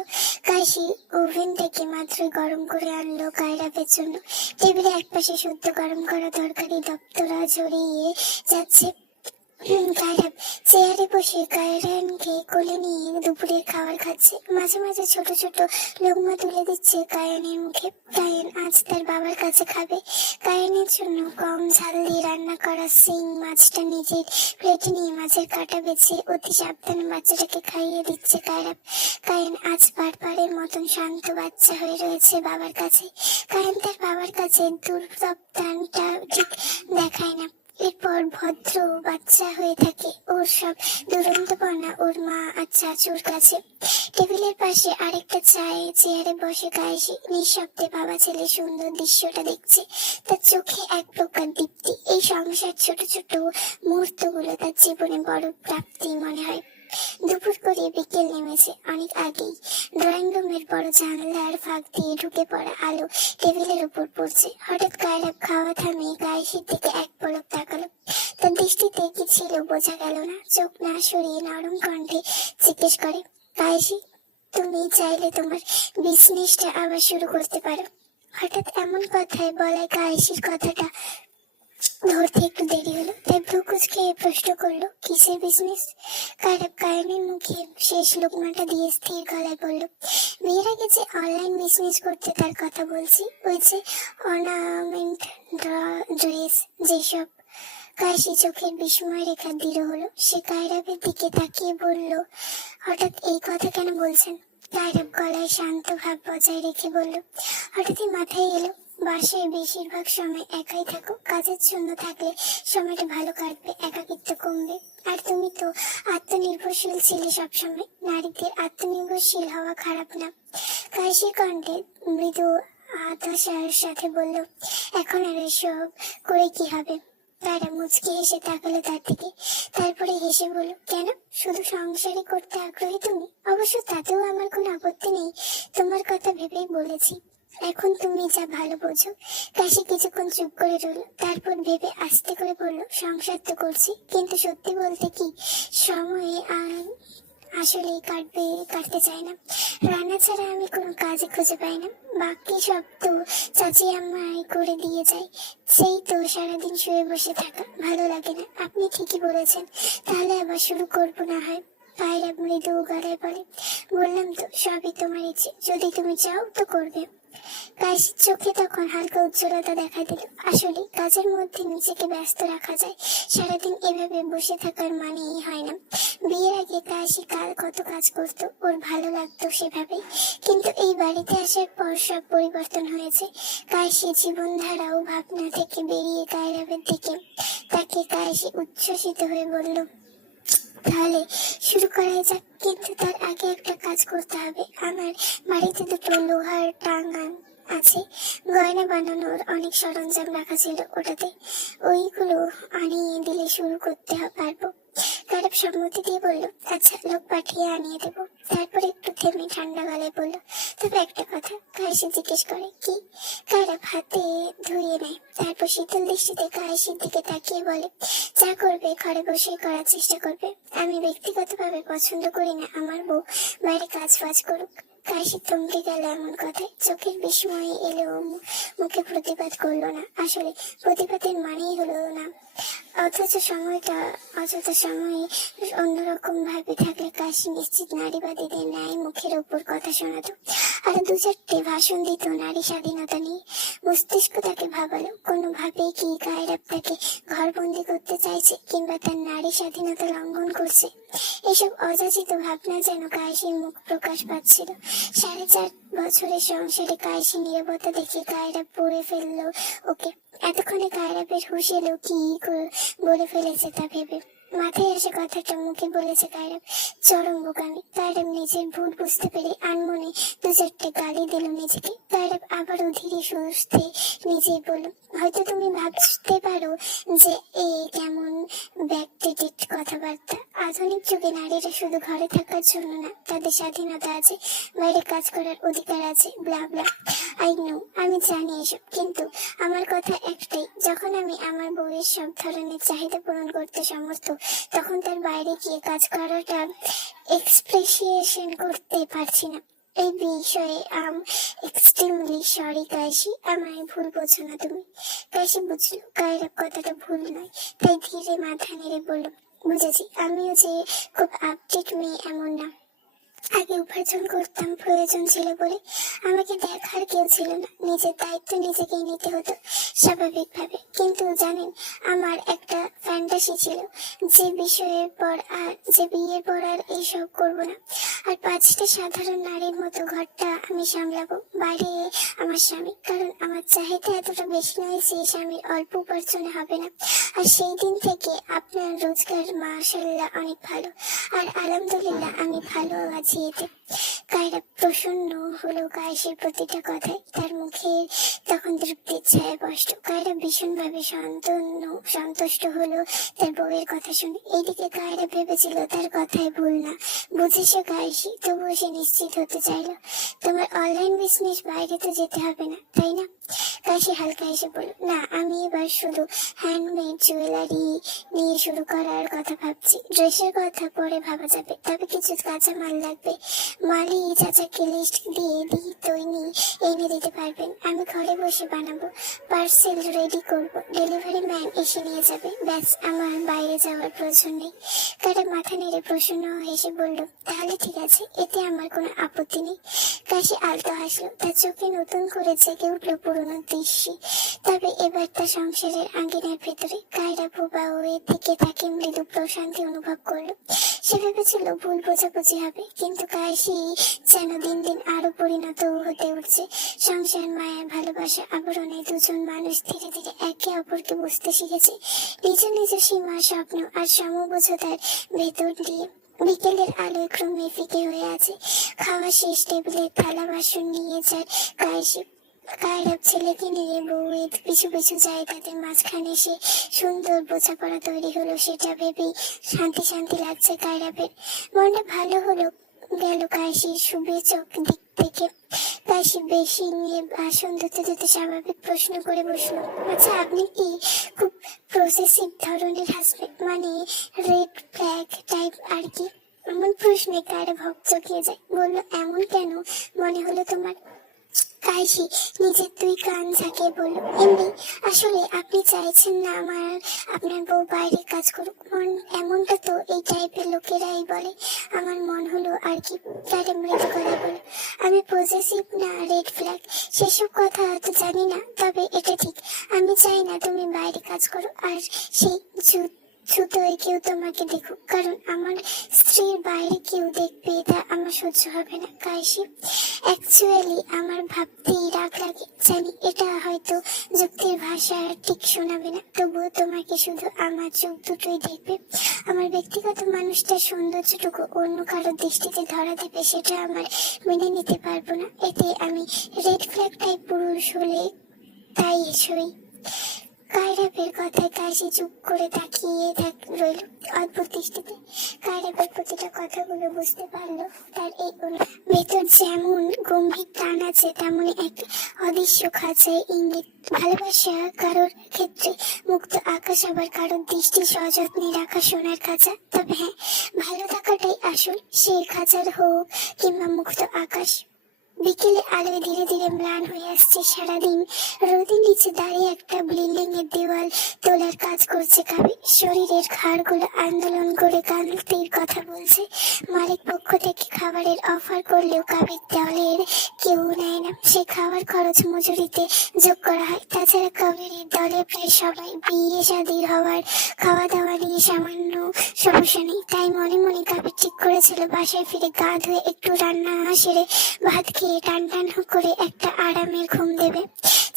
কাশি ওভেন থেকে মাত্রই গরম করে আনলো কায়রাবের জন্য। টেবিলে একপাশে শুদ্ধ গরম করা তরকারি দপ্তরা জড়িয়ে যাচ্ছে। কায়রাব চেয়ারে বসে কায়রানকে কোলে নিয়ে দুপুরের খাবার খাচ্ছে। মাঝে মাঝে ছোট ছোট লোকমা তুলে দিচ্ছে কায়ানের মুখে। কায়ান আজ তার বাবার কাছে খাবে। কায়ানের জন্য কম ঝাল দিয়ে রান্না করা শিং মাছটা নিজের প্লেটে নিয়ে মাছের কাঁটা বেছে অতি সাবধানে বাচ্চাটাকে খাইয়ে দিচ্ছে কায়রাব। কায়ান আজ বারবারের মতন শান্ত বাচ্চা হয়ে রয়েছে বাবার কাছে। কায়ান তার বাবার কাছে দুর্বৃত্তানটা ঠিক দেখায় না। এরপর ভদ্র বাচ্চা হয়ে থাকে। ওর সব দুরন্তপনা ওর মা আর চাচুর কাছে। টেবিলের পাশে আরেকটা চেয়ারে বসে কায়েসি নিঃশব্দে বাবা ছেলে সুন্দর দৃশ্যটা দেখছে। তার চোখে এক প্রকার দীপ্তি। এই সংসার ছোট ছোট মুহূর্তগুলো তার জীবনে বড় প্রাপ্তি মনে হয়। দুপুর করে বিকেল নেমেছে অনেক আগেই। ড্রয়িং রুমের বড় জানলার ফাঁক দিয়ে ঢুকে পড়া আলো টেবিলের উপর পড়ছে। হঠাৎ কায়রাব খাওয়া থামিয়ে কায়েসির দিকে এক পলক তাকালো। তার দৃষ্টিতে কি ছিল বোঝা গেল না। চোখ না সরিয়ে নরম কণ্ঠে জিজ্ঞেস করে, কায়েসি, তুমি চাইলে তোমার বিজনেসটা আবার শুরু করতে পারো। হঠাৎ এমন কথায় বলায় কায়েসির কথাটা ধরতে একটু দেরি হলো। তাই ভ্রু কুঁচকে প্রশ্ন করলো, কিসের বিজনেস? কায়রাব কায়ানের মুখে শেষ লোকমাটা দিয়ে স্থির গলায় বলল, বিয়ের আগে যে অনলাইন বিজনেস করতে তার কথা বলছি, ওই যে অর্নামেন্ট ড্রেস যেসব। কাশি চোখের বিস্ময় রেখা দৃঢ় হলো। সে কায়রাবের দিকে তাকিয়ে বলল, হঠাৎ এই কথা কেন বলছেন? কায়রাব গলায় শান্ত ভাব বজায় রেখে বলল, হঠাৎই মাথায় এলো বাসায় বেশিরভাগ সময় একাই থাকো, কাজের জন্য থাকলে সময়টা ভালো কাটবে, একাকিত্ব কমবে। আর তুমি তো আত্মনির্ভরশীল ছিলে সবসময়। নারীদের আত্মনির্ভরশীল হওয়া খারাপ না। কাশির কণ্ঠে মৃদু হতাশার সাথে বলল, এখন আর এসব করে কি হবে? তারা মুচকি হেসে তাকালো তার দিকে। তারপরে হেসে বলল, কেন, শুধু সংসারই করতে আগ্রহী তুমি? অবশ্য তাতেও আমার কোনো আপত্তি নেই, তোমার কথা ভেবেই বলেছি। এখন তুমি যা ভালো বোঝো। কাশি কিছুক্ষণ চুপ করে রইল। তারপর ভেবে আস্তে করে বলল, সংসার তো করছি, কিন্তু সত্যি বলতে কি সময়ে আসলে কাটতে চাই না। রান্না ছাড়া আমি কোনো কাজে খুঁজে পাই না। বাকি সব তো চাচি আমায় করে দিয়ে যায়। সেই তো সারাদিন শুয়ে বসে থাকা ভালো লাগে না। আপনি ঠিকই বলেছেন, তাহলে আবার শুরু করবো না হয়? কায়রাব মৃদু গলায় বলে, বললাম তো সবই তোমার ইচ্ছে, যদি তুমি চাও তো করবে। কাশির চোখে তখন হালকা উজ্জ্বলতা দেখা দিল। আসলে কাজের মধ্যে নিজেকে ব্যস্ত রাখা যায়, সারাদিন এভাবে বসে থাকার মানেই হয় না। বিয়ের আগে কাশি কত কাজ করতো, ওর ভালো লাগতো সেভাবে। কিন্তু এই বাড়িতে আসার পর সব পরিবর্তন হয়েছে। কাশি জীবনধারা ও ভাবনা থেকে বেরিয়ে কায়রাবের দিকে তাকে কাশি উচ্ছ্বসিত হয়ে বলল, তাহলে শুরু করাই যাক, কিন্তু তার আগে একটা কাজ করতে হবে। আমার বাড়িতে দুটো লোহার টাঙ্গান আছে, গয়না বানানোর অনেক সরঞ্জাম রাখা ছিল ওটাতে। ওইগুলো আনিয়ে দিলে শুরু করতে পারবো। কায়রাব সম্মতি দিয়ে বলল, আচ্ছা, লোক পাঠিয়ে আনিয়ে দেবো। তারপর একটু থেমে ঠান্ডা গলায় বলল, তবে একটা কথা। কায়েসি জিজ্ঞেস করে, কি? কায়রাব হাতে ধরিয়ে নেয়। তারপর শীতল দৃষ্টিতে কায়েসির দিকে তাকিয়ে বলে, যা করবে ঘরে বসেই করার চেষ্টা করবে। আমি ব্যক্তিগতভাবে পছন্দ করি না আমার বউ বাইরে কাজ ফাজ করুক। কাশি থমকে গেল এমন কথায়। চোখের বিস্ময়ে এলেও মুখে প্রতিবাদ করলো না। আসলে প্রতিবাদের মানেই হলো না। অথচ অযথা সময়ে অন্যরকম ভাবে থাকলে কাশি নিশ্চিত নারীবাদীদের ন্যায় মুখের ওপর কথা শোনাতো, আর দু চারটে ভাষণ দিত নারী স্বাধীনতা নিয়ে। মস্তিষ্ক তাকে ভাবালো কোনোভাবেই কি কায়রাপ তাকে ঘরবন্দি করতে চাইছে, কিংবা তার নারী স্বাধীনতা লঙ্ঘন করছে। এসব অযাচিত ভাবনা যেন কায়েসির মুখ প্রকাশ পাচ্ছিল। 4.5 বছরের সংসারে কায়েসি নীরবতা দেখে কায়রাপ পড়ে ফেললো ওকে। এতক্ষণে কায়রাপের হুঁশ এলো কি বলে ফেলেছে তা ভেবে। মাথায় আসে কথাটা মুখে বলেছে কায়রাপ। চরম বোকামি। কায়রাপ নিজের ভুল বুঝতে পেরে আনমনে দু চারটে গালি দিল নিজেকে। কায়রাপ আবারও ধীরে সুস্থে নিজেই বলল, হয়তো তুমি ভাবতে পারো যে কেমন ব্যাকডেটেড কথাবার্তা। আধুনিক যুগে নারীরা শুধু ঘরে থাকার জন্য না, তাদের স্বাধীনতা আছে, বাইরে কাজ করার অধিকার আছে, ব্লা ব্লা। আই নো, আমি জানি এসব, কিন্তু আমার কথা একটাই, যখন আমি আমার বউয়ের সব ধরনের চাহিদা পূরণ করতে সমর্থ, তখন তার বাইরে গিয়ে কাজ করাটা এক্সপ্রেসিয়েশন করতে পারছি না। এই বিষয়ে এক্সট্রিমলি সরি কাশি, আমায় ভুল বোঝো না তুমি। কাশি বুঝলো কায়রাপ কথাটা ভুল নয়, তাই ধীরে মাথা নেড়ে বলল, বুঝেছি। আমিও যে খুব আপডেট মেয়ে এমন না। আগে উপার্জন করতাম প্রয়োজন ছিল বলে, আমাকে দেখার কেউ ছিল না, নিজের দায়িত্ব নিজেকেই নিতে হতো স্বাভাবিকভাবে। কিন্তু জানেন, আমার একটা ফ্যান্টাসি ছিল যে বিয়ের পর আর এইসব করবো না, আর 5টা সাধারণ নারীর মতো ঘরটা আমি সামলাবো, বাইরে আমার স্বামী। কারণ আমার চাহিদা এতটা বেশি নয় যে স্বামীর অল্প উপার্জনে হবে না। আর সেই দিন থেকে আপনার রোজগার মাশাআল্লাহ অনেক ভালো, আর আলহামদুলিল্লাহ আমি ভালো আছি এতে। কায়রাপ প্রসন্ন হলো কায়েসের প্রতিটা কথায়। তার মুখে তখন তৃপ্তির ছায়া স্পষ্ট। কায়রাপ ভীষণভাবে সন্তুষ্ট হলো তার বউয়ের কথা শুনে। এইদিকে কায়রাপ ভেবেছিল তার কথায় ভুল না বুঝেছে কায়েসি, তবুও সে নিশ্চিত হতে চাইল। তোমার অনলাইন বিজনেস বাইরে তো যেতে হবে না, তাই না? কাশি হালকা এসে বলল, না, আমি এবার শুধু হ্যান্ডমেড জুয়েলারি নিয়ে শুরু করার কথা ভাবছি। ড্রেসের কথা পরে ভাবা যাবে, তবে কিছু কাঁচা মাল লাগবে। মালি চাচাকে লিস্ট দিয়ে দিই, তৈরি এনে দিতে পারবেন। আমি ঘরে বসে বানাবো, পার্সেল রেডি করব, ডেলিভারি ম্যান এসে নিয়ে যাবে, ব্যাস, আমার বাইরে যাওয়ার প্রয়োজন নেই। কায়রাপ মাথা নেড়ে প্রসন্ন হেসে বলল, তাহলে ঠিক আছে, এতে আমার কোনো আপত্তি নেই। কাশি আলতো হাসলো, তার চোখে নতুন করে জেগে উঠলো পুরোনো দৃশ্য। তবে এবার তার সংসারের আঙ্গিনার ভেতরে কায়রাপ বউয়ের দিকে তাকে মৃদু প্রশান্তি অনুভব করলো। সে ভেবেছিল ভুল বোঝাবুঝি হবে, কিন্তু কাশি যেন দিন দিন আরো পরিণত হতে উঠছে। সংসার, মায়া, ভালোবাসা আবরণে দুজন মানুষ ধীরে ধীরে একে অপরকে বুঝতে শিখেছে, নিজ নিজ সীমা, স্বপ্ন আর সমবোঝতার ভেতর দিয়ে। বিকেলের আলোয় ক্রমে ফিকে হয়ে আছে। খাওয়া শেষ, টেবিলে থালা বাসন নিয়ে যায় কায়রাপ ছেলেকে নিয়ে বউয়ের পিছু পিছু যায়, তাদের মাঝখানে সে সুন্দর বোঝাপড়া তৈরি হলো। সেটা ভেবেই শান্তি শান্তি লাগছে কায়রাপের। মনটা ভালো হলো গেল কাশির শুভেচ্ছক দিক থেকে। কাশি বেশি নিয়ে বাসন ধুতে ধুতে স্বাভাবিক প্রশ্ন করে বসলো, আচ্ছা, আপনি কি খুব প্রসেসিভ ধরনের হাজবেন্ড, মানে রেড ফ্ল্যাগ টাইপ আর কি? এমন প্রশ্নে কায়রাপ চকিয়ে যায়। বললো, এমন কেন মনে হলো তোমার? কাশি নিজের 2 কান ঝাঁকিয়ে বলল, এমনি। আসলে আপনি চাইছেন না আপনার বউ বাইরে কাজ করুক, এমনটা তো এই টাইপের লোকেরাই বলে। আমার মন হলো আর কি। কায়রাপ মৃদু কথা বলল, আমি পজেসিভ না রেড ফ্ল্যাগ সেসব কথা তো জানি না, তবে এটা ঠিক, আমি চাই না তুমি বাইরে কাজ করো, আর সেই ছুতোয় কেউ তোমাকে দেখুক, কারণ আমার স্ত্রীর বাইরে কেউ দেখবে এটা আমার সহ্য হবে না। কাশি, অ্যাকচুয়ালি আমার ভাবতেই রাগ লাগে, জানি এটা হয়তো যুক্তির ভাষা ঠিক শোনাবে না, তবুও তোমাকে শুধু আমার চোখ দুটোই দেখবে। আমার ব্যক্তিগত মানুষটার সৌন্দর্যটুকু অন্য কারোর দৃষ্টিতে ধরা দেবে, সেটা আমার মেনে নিতে পারবো না। এতে আমি রেড ফ্ল্যাগ টাইপ পুরুষ হলে তাই সই। কায়রাপের কথায় কাশি চুপ করে তাকিয়ে রইল অদ্ভুত দৃষ্টিতে। কায়রাপের প্রতিটা কথাগুলো বুঝতে পারলো তার এই ভেতর যেমন গম্ভীর টান আছে, তেমনি এক অদৃশ্য খাঁচায় ইঙ্গিত। ভালোবাসা কারোর ক্ষেত্রে মুক্ত আকাশ, আবার কারোর দৃষ্টি সযত্নে রাখা সোনার খাঁচা। তবে হ্যাঁ, ভালো থাকাটাই আসল, সে খাঁচার হোক কিংবা মুক্ত আকাশ। বিকেলে আলোয় ধীরে ধীরে ম্লান হয়ে আসছে। সারাদিন রোদের নিচে দাঁড়িয়ে একটা বিল্ডিং এর দেওয়াল তোলার কাজ করছে কাবি। শরীরের হাড়গুলো আন্দোলন করে কান্তির কথা বলছে। মালিক পক্ষ থেকে খাবারের অফার করলেও কাবির দলের কেউ নেয় না। সে খাবার খরচ মজুরিতে যোগ করা হয়। তাছাড়া কাবিরের দলে প্রায় সবাই বিয়ে শাদীর হওয়ার খাওয়া দাওয়া নিয়ে সামান্য সমস্যা নেই। তাই মনে মনে কাবির ঠিক করেছিল বাসায় ফিরে গা ধুয়ে একটু রান্না সেরে ভাত খেয়ে টান টান করে একটা আরামের ঘুম দেবে।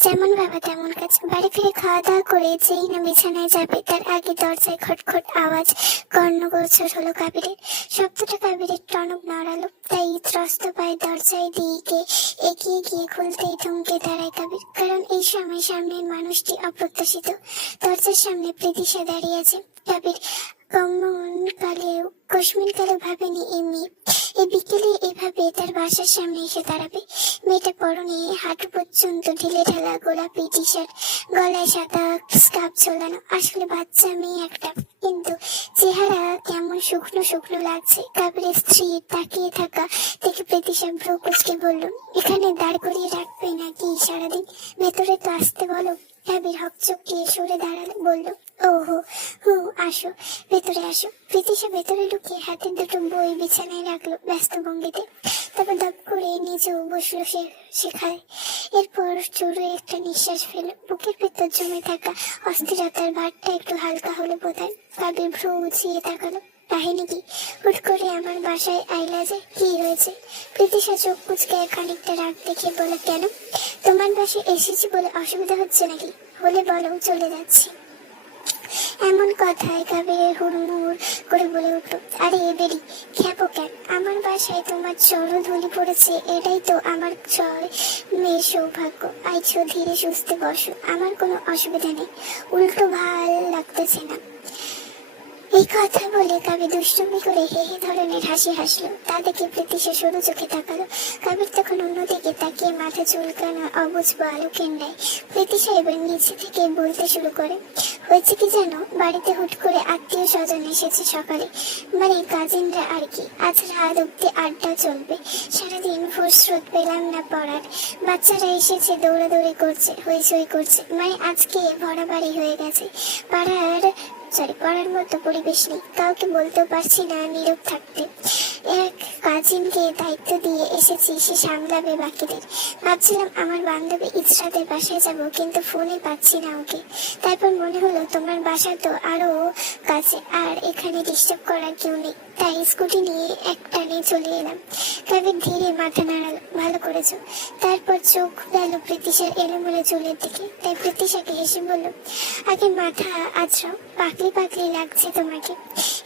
যেমন ভাবা তেমন কাজ। বাড়ি ফিরে খাওয়া দাওয়া করে যেই না বিছানায় যাবে তার আগে দরজায় খটখট আওয়াজ কর্ণগোচর হলো কাবিরের। শব্দটা কাবিরের টনক নাড়ালো। তাই ত্রস্ত পায়ে দরজায় দিকে এগিয়ে গিয়ে খুলতেই থমকে দাঁড়ায় কাবির। কারণ এই সময় সামনের মানুষটি অপ্রত্যাশিত। দরজার সামনে প্রীতিশা দাঁড়িয়ে আছে। কাবির কশ্মিন কালে ভাবেনি এমনি এই বিকেলে এভাবে তার বাসার সামনে এসে দাঁড়াবে। মেয়েটা পরনে হাঁটু পর্যন্ত ঢিলে ঢালা গোলাপি টি শার্ট, গলায় সাদা স্কার্ফ ঝোলানো। আসলে বাচ্চা মেয়ে একটা, কিন্তু চেহারা কেমন শুকনো শুকনো লাগছে। কাবিরের স্ত্রী তাকিয়ে থাকা দেখে প্রীতিশা ভ্রু কুঁচকে বলল, এখানে দাঁড় করিয়ে রাখবে নাকি সারাদিন? ভেতরে তো আসতে বলো। কাবির হকচকিয়ে সরে দাঁড়ালো, বলল, ওহো হু, আসো, ভেতরে আসো। প্রীতিশা ভেতরে ঢুকে হাতের দুটো বই বিছানায় রাখলো ব্যস্ত ভঙ্গিতে। তারপর দপ করে নিজেও বসলো শেখায়। এরপর জোরে একটা নিঃশ্বাস ফেলল। বুকের ভেতর জমে থাকা অস্থিরতার ভারটা একটু হালকা হলো বোধহয়। কাবির ভ্রু উঁচিয়ে তাকালো। কাহিনী কি? হুট করে আমার বাসায় আইলা যে, কি হয়েছে? প্রীতিশা চোখ কুচকে খানিকটা রাগ দেখে বলে, কেন? তোমার বাসায় এসেছি বলে অসুবিধা হচ্ছে নাকি? হলে বলো, চলে যাচ্ছি। এমন কথায় কাবিরের হুড়মুড় করে বলে উঠল, আরে বেরি খেপো কেন? আমার বাসায় তোমার চরো ধুলি পড়েছে, এটাই তো আমার মেয়ের সৌভাগ্য। আইছো, ধীরে সুস্থে বসো, আমার কোনো অসুবিধা নেই। উল্টো ভাল লাগতেছে না। এই কথা বলে কাবির দুষ্টুমি করে হে হে ধরনের হাসি হাসলো। তা দেখে প্রীতিশা সরু চোখে তাকালো। কাবির তখন অন্যদিকে তাকিয়ে মাথা চুলকানো অবুঝ বালকের ন্যায়। প্রীতিশা এবার নিচে থেকে বলতে শুরু করে, হয়েছে কি জানো, বাড়িতে হুট করে আত্মীয় স্বজন এসেছে সকালে, মানে কাজিনরা আর কি। আজ রাত অব্দি আড্ডা চলবে। সারাদিন ফুরসত পেলাম না পড়ার। বাচ্চারা এসেছে, দৌড়াদৌড়ি করছে, হইচই করছে, মানে আজকে ভরা বাড়ি হয়ে গেছে। পড়ার মতো পরিবেশ নেই। কাউকে বলতেও পারছি না নীরব থাকতে। এক কাজিনকে দায়িত্ব দিয়ে এসেছি, সে সামলাবে বাকিদের। ভাবছিলাম আমার বান্ধবী ইসরাতের বাসায় যাব, কিন্তু ফোনে পাচ্ছি না ওকে। তারপর মনে হলো তোমার বাসা তো আরো কাছে, আর এখানে ডিস্টার্ব করার কেউ নেই, তাই স্কুটি নিয়ে একটানে চলে এলাম। কাবির ধীরে মাথা নাড়ালো, ভালো করেছো। তারপর চোখ গেল প্রীতিশার এলোমেলো চুলের দিকে। তাই প্রীতিশাকে হেসে বলল, আগে মাথা আছড়াও, পাকলি পাকলি লাগছে তোমাকে।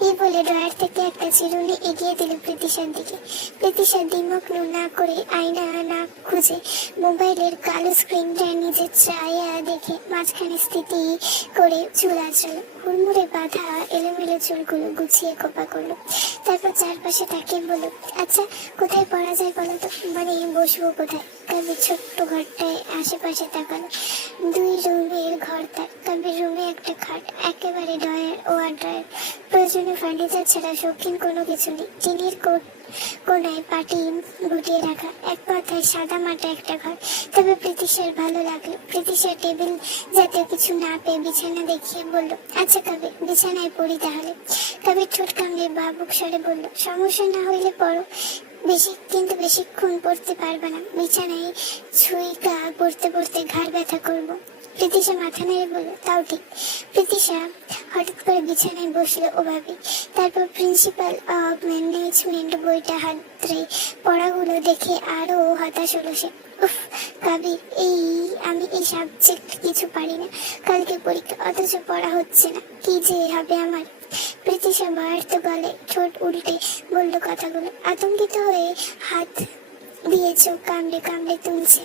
এই বলে ড্রয়ার থেকে একটা চিরুনি এগিয়ে দিল প্রীতিশার দিকে। প্রীতিশা দ্বিমগ্ন না করে আয়না না খুঁজে মোবাইলের কালো স্ক্রিনটা নিজের ছায়া দেখে মাঝখানে স্থিতি করে চুল আঁচড়ালো। হুড়মুড়ে বাঁধা এলোমেলো চুলগুলো গুছিয়ে খোপা করলো। তারপর চারপাশে তাকিয়ে বলল, আচ্ছা কোথায় পড়া যায় বলো তো, মানে বসবো কোথায়? কাবির ছোট্ট ঘরটায় আশেপাশে তাকালো। 2 রুমের ঘর তার। কাবির রুমে একটা খাট, একেবারে ড্রয়ার ও ড্রয়ার, প্রয়োজনীয় ফার্নিচার ছাড়া শৌখিন কোনো কিছু নেই। টিনের কোনায় পাটি গুটিয়ে রাখা, এক কথায় সাদা মাটা একটা ঘর। তবে প্রীতিশার ভালো লাগলো। প্রীতিশা টেবিল জাতীয় কিছু না পেয়ে বিছানা দেখিয়ে বলল, আচ্ছা কাবির, বিছানায় পড়ি তাহলে। কাবির ঠোঁট কামড়ে ভাবুক স্বরে বলল, সমস্যা না হইলে পড়ো, কিন্তু বেশিক্ষণ পড়তে পারবে না। বিছানায় ছুঁইকা পড়তে পড়তে ঘাড় ব্যথা করবো। প্রীতিশা মাথা নেড়ে বলল, তাও ঠিক। প্রীতিশা হঠাৎ করে বিছানায় বসলো ওভাবে। তারপর প্রিন্সিপাল অব ম্যানেজমেন্ট বইটা হাতে পড়াগুলো দেখে আরো হতাশ হলো সে। উফ কাবির, আমি এই সাবজেক্ট কিছু পারি না। কালকে পরীক্ষা, অথচ পড়া হচ্ছে না, কি যে হবে আমার। প্রীতিশা বাড়ত গলে ঠোঁট উল্টে বলল কথাগুলো। আতঙ্কিত হয়ে হাত দিয়ে চোখ কামড়ে কামড়ে তুলছে।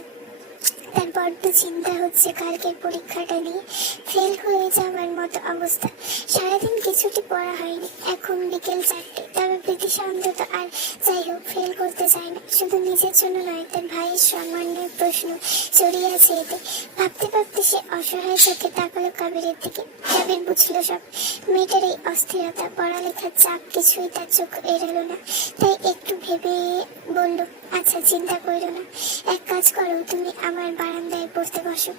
তার বড্ড চিন্তা হচ্ছে কালকের পরীক্ষাটা নিয়ে। ফেল হয়ে যাওয়ার মতো অবস্থা। সারাদিন কিছুটি পড়া হয়নি। এখন বিকেল 4টে। তবে প্রীতিশা অন্তত আর যাই হোক ফেল করতে চায় না। শুধু নিজের জন্য নয়, তার ভাইয়ের সম্মানের প্রশ্ন জড়িয়ে আছে এতে। ভাবতে ভাবতে সে অসহায় চোখে তাকালো কাবিরের দিকে। কাবির বুঝলো সব। মেয়েটার এই অস্থিরতা, পড়ালেখার চাপ কিছুই তার চোখ এড়ালো না। তাই একটু ভেবে বলল, আচ্ছা চিন্তা করো না, এক কাজ করো, তুমি আমার বারান্দায় পড়তে বসো।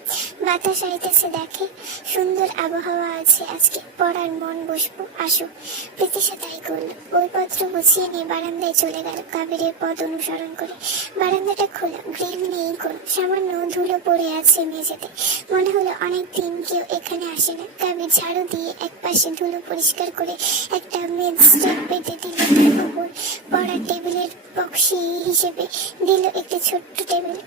বাতাস আইতেছে, দেখে সুন্দর আবহাওয়া আছে আজকে, পড়ার মন বসবো, আসো। প্রীতিশা তাই করলো। বইপত্র গুছিয়ে নিয়ে বারান্দায় চলে গেল কাবিরের পথ অনুসরণ করে। বারান্দাটা খোলা, গ্রিল নেই কোনো, সামান্য ধুলো পড়ে আছে মেঝেতে। মনে হলো অনেকদিন কেউ এখানে আসে না। কাবির ঝাড়ু দিয়ে এক পাশে ধুলো পরিষ্কার করে একটা মেজ স্টেপ পেতে দিল। উপর পড়ার টেবিলের বক্সি হিসেবে দিল একটি ছোট্ট টেবিল,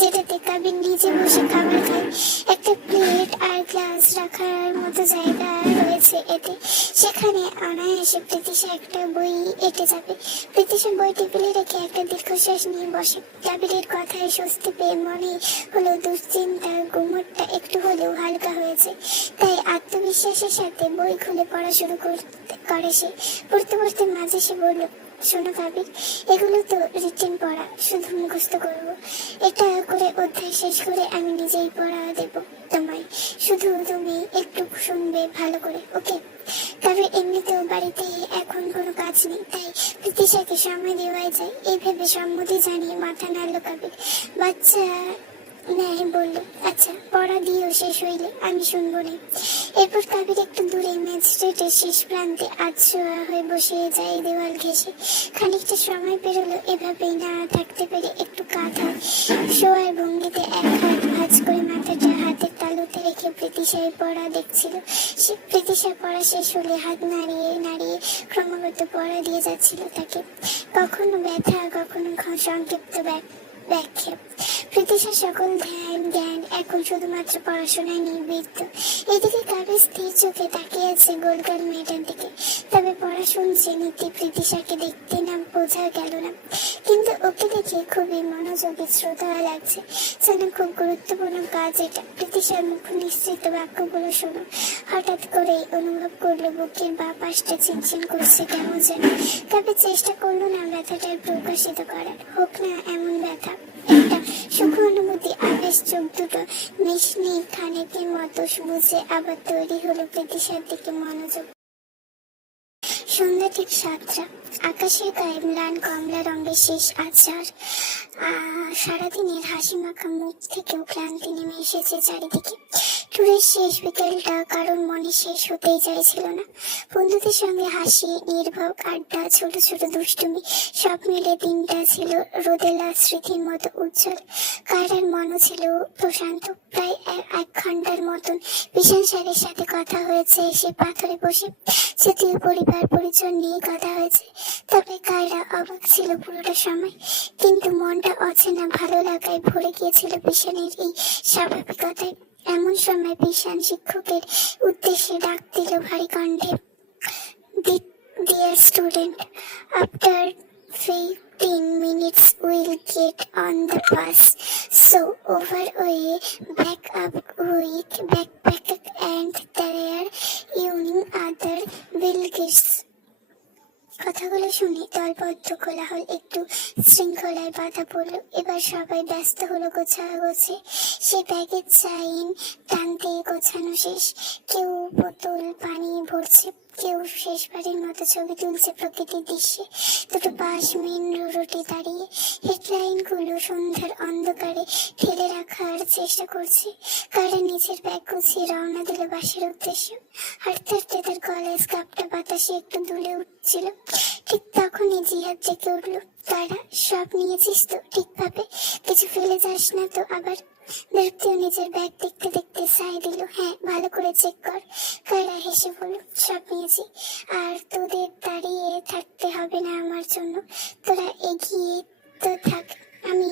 যেটাতে কাবির নিজে বসে খাবার খায়। একটা প্লেট আর গ্লাস রাখার মতো জায়গা রয়েছে এতে। সেখানে অনায়াসে প্রীতিশা একটা বই এঁটে যাবে। প্রীতিশা বই টেবিলে রেখে একটা দীর্ঘশ্বাস নিয়ে বসে। কাবিরের কথায় স্বস্তি পেয়ে মনে হলো দুশ্চিন্তার গুমটটা একটু হলেও হালকা হয়েছে। তাই আত্মবিশ্বাসের সাথে বই খুলে পড়া শুরু করে সে। পড়তে পড়তে মাঝে সে বলল, শোনো কাবির, এগুলো তো রিটেন পড়া, শুধু মুখস্থ করবো। এটা করে অধ্যায় শেষ করে আমি নিজেই পড়া দেব তোমায়, শুধু তুমি একটু শুনবে ভালো করে, ওকে? কাবির এমনিতেও বাড়িতে এখন কোনো কাজ নেই, তাই প্রীতিশাকে সময় দেওয়াই যায় এই ভেবে সম্মতি জানিয়ে মাথা নাড়ল কাবির। বাচ্চা ন্যায় বলল, আচ্ছা পড়া দিয়েও শেষ হইলে আমি শুনবো না। এরপর কাবির একটু দূরে ম্যাজিস্ট্রেটের শেষ প্রান্তে আধশোয়া হয়ে বসে যায় দেওয়াল ঘেঁষে। খানিকটা সময় পেরোলো এভাবেই না থাকতে পেরে একটু কাঁধ হয়। শোয়ার ভঙ্গিতে এক হাত ভাঁজ করে মাথাটা হাতের তালুতে রেখে প্রীতিশায় পড়া দেখছিল সে। প্রীতিশা পড়া শেষ হলে হাত নাড়িয়ে নাড়িয়ে ক্রমাগত পড়া দিয়ে যাচ্ছিল তাকে। কখনো ব্যথা, কখনো সংক্ষিপ্ত ব্যাখ্যা। প্রীতিশার সকল জ্ঞান এখন শুধুমাত্র পড়াশোনায় নিবৃত্ত। এদিকে কাবির স্থির চোখে তাকিয়ে আছে গোলগাল মেয়েটার দিকে। তবে পড়া শুনছে নীতি প্রীতিশাকে দেখতে না বোঝা গেল না, কিন্তু ওকে দেখে খুবই মনোযোগী শ্রোতা লাগছে, যেন খুব গুরুত্বপূর্ণ কাজ এটা। প্রীতিশার মুখ নিশ্চিত বাক্যগুলো শোনো। হঠাৎ করেই অনুভব করলো বুকের বা পাশটা চিনচিন করছে কেমন যেন। কাবির চেষ্টা করলো না ব্যথাটার প্রকাশিত করার। হোক না এমন ব্যথা, একটা সুখ অনুভূতি, আবেশ। চোখ দুটো মিশনি খানেকের মতো বুঝে আবার তৈরি হলো প্রীতিশার দিকে মনোযোগ। সন্ধ্যা ঠিক 7টা। আকাশের গায়ে ম্লান কমলা রঙের শেষ আছাড়। সারাদিনের হাসি মাখা মুখ থেকেও ক্লান্তি নেমে এসেছে চারিদিকে। ট্যুরের শেষ বিকেলটা কারোর মনে শেষ হতেই চাইছিল না। বন্ধুদের সঙ্গে হাসি, নির্ভর আড্ডা, ছোট ছোট দুষ্টুমি, সব মিলে দিনটা ছিল রোদেলা স্মৃতির মতো উজ্জ্বল। কারার মনও ছিল প্রশান্ত। প্রায় 1 ঘন্টার মতন বিশাল স্যারের সাথে কথা হয়েছে সে পাথরে বসে। যদিও পরিবার পরিজন নিয়ে কথা হয়েছে, তবে কায়রা অবাক ছিল পুরোটা সময়। কিন্তু মনটা অচেনা ভালো লাগায় ভরে গিয়েছিল বিশানের এই স্বাভাবিকতায়। এমন সময় বিশান শিক্ষকের উদ্দেশ্যে ডাক দিল ভারী কণ্ঠে, dear student, after 15 minutes we'll get on the bus, so over way, back up with backpack and there union other will gets. কথাগুলো শুনে দলবদ্ধ কোলাহল একটু শৃঙ্খলায় বাধা পড়ল। এবার সবাই ব্যস্ত হলো গোছাগোছি। সে ব্যাগের চাইন টানতে গোছানো শেষ। কেউ বোতল পানি ভরছে, কেউ শেষবারের মতো ছবি তুলছে প্রকৃতির দৃশ্যে। দুটো বাস মেন রোডে দাঁড়িয়ে হেডলাইনগুলো সন্ধ্যার অন্ধকারে ঠেলে রাখার চেষ্টা করছে। কারা নিজের ব্যাগ গুছিয়ে রওনা দিল বাসের উদ্দেশ্যে। হাঁটতে হাঁটতে তার গলায় স্কার্ফটা বাতাসে একটু দুলে উঠছিল। ঠিক তখনই জিহাদ জেগে উঠল। কারা, সব নিয়েছিস তো ঠিকভাবে? কিছু ফেলে যাস না তো আবার? দীপ্তিও নিজের ব্যাগ দেখতে দেখতে সাই দিল, হ্যাঁ ভালো করে চেক কর। কারা হেসে বলল, সব নিয়েছি, আর তোদের দাঁড়িয়ে থাকতে হবে না আমার জন্য, তোরা এগিয়ে তো থাক, আমি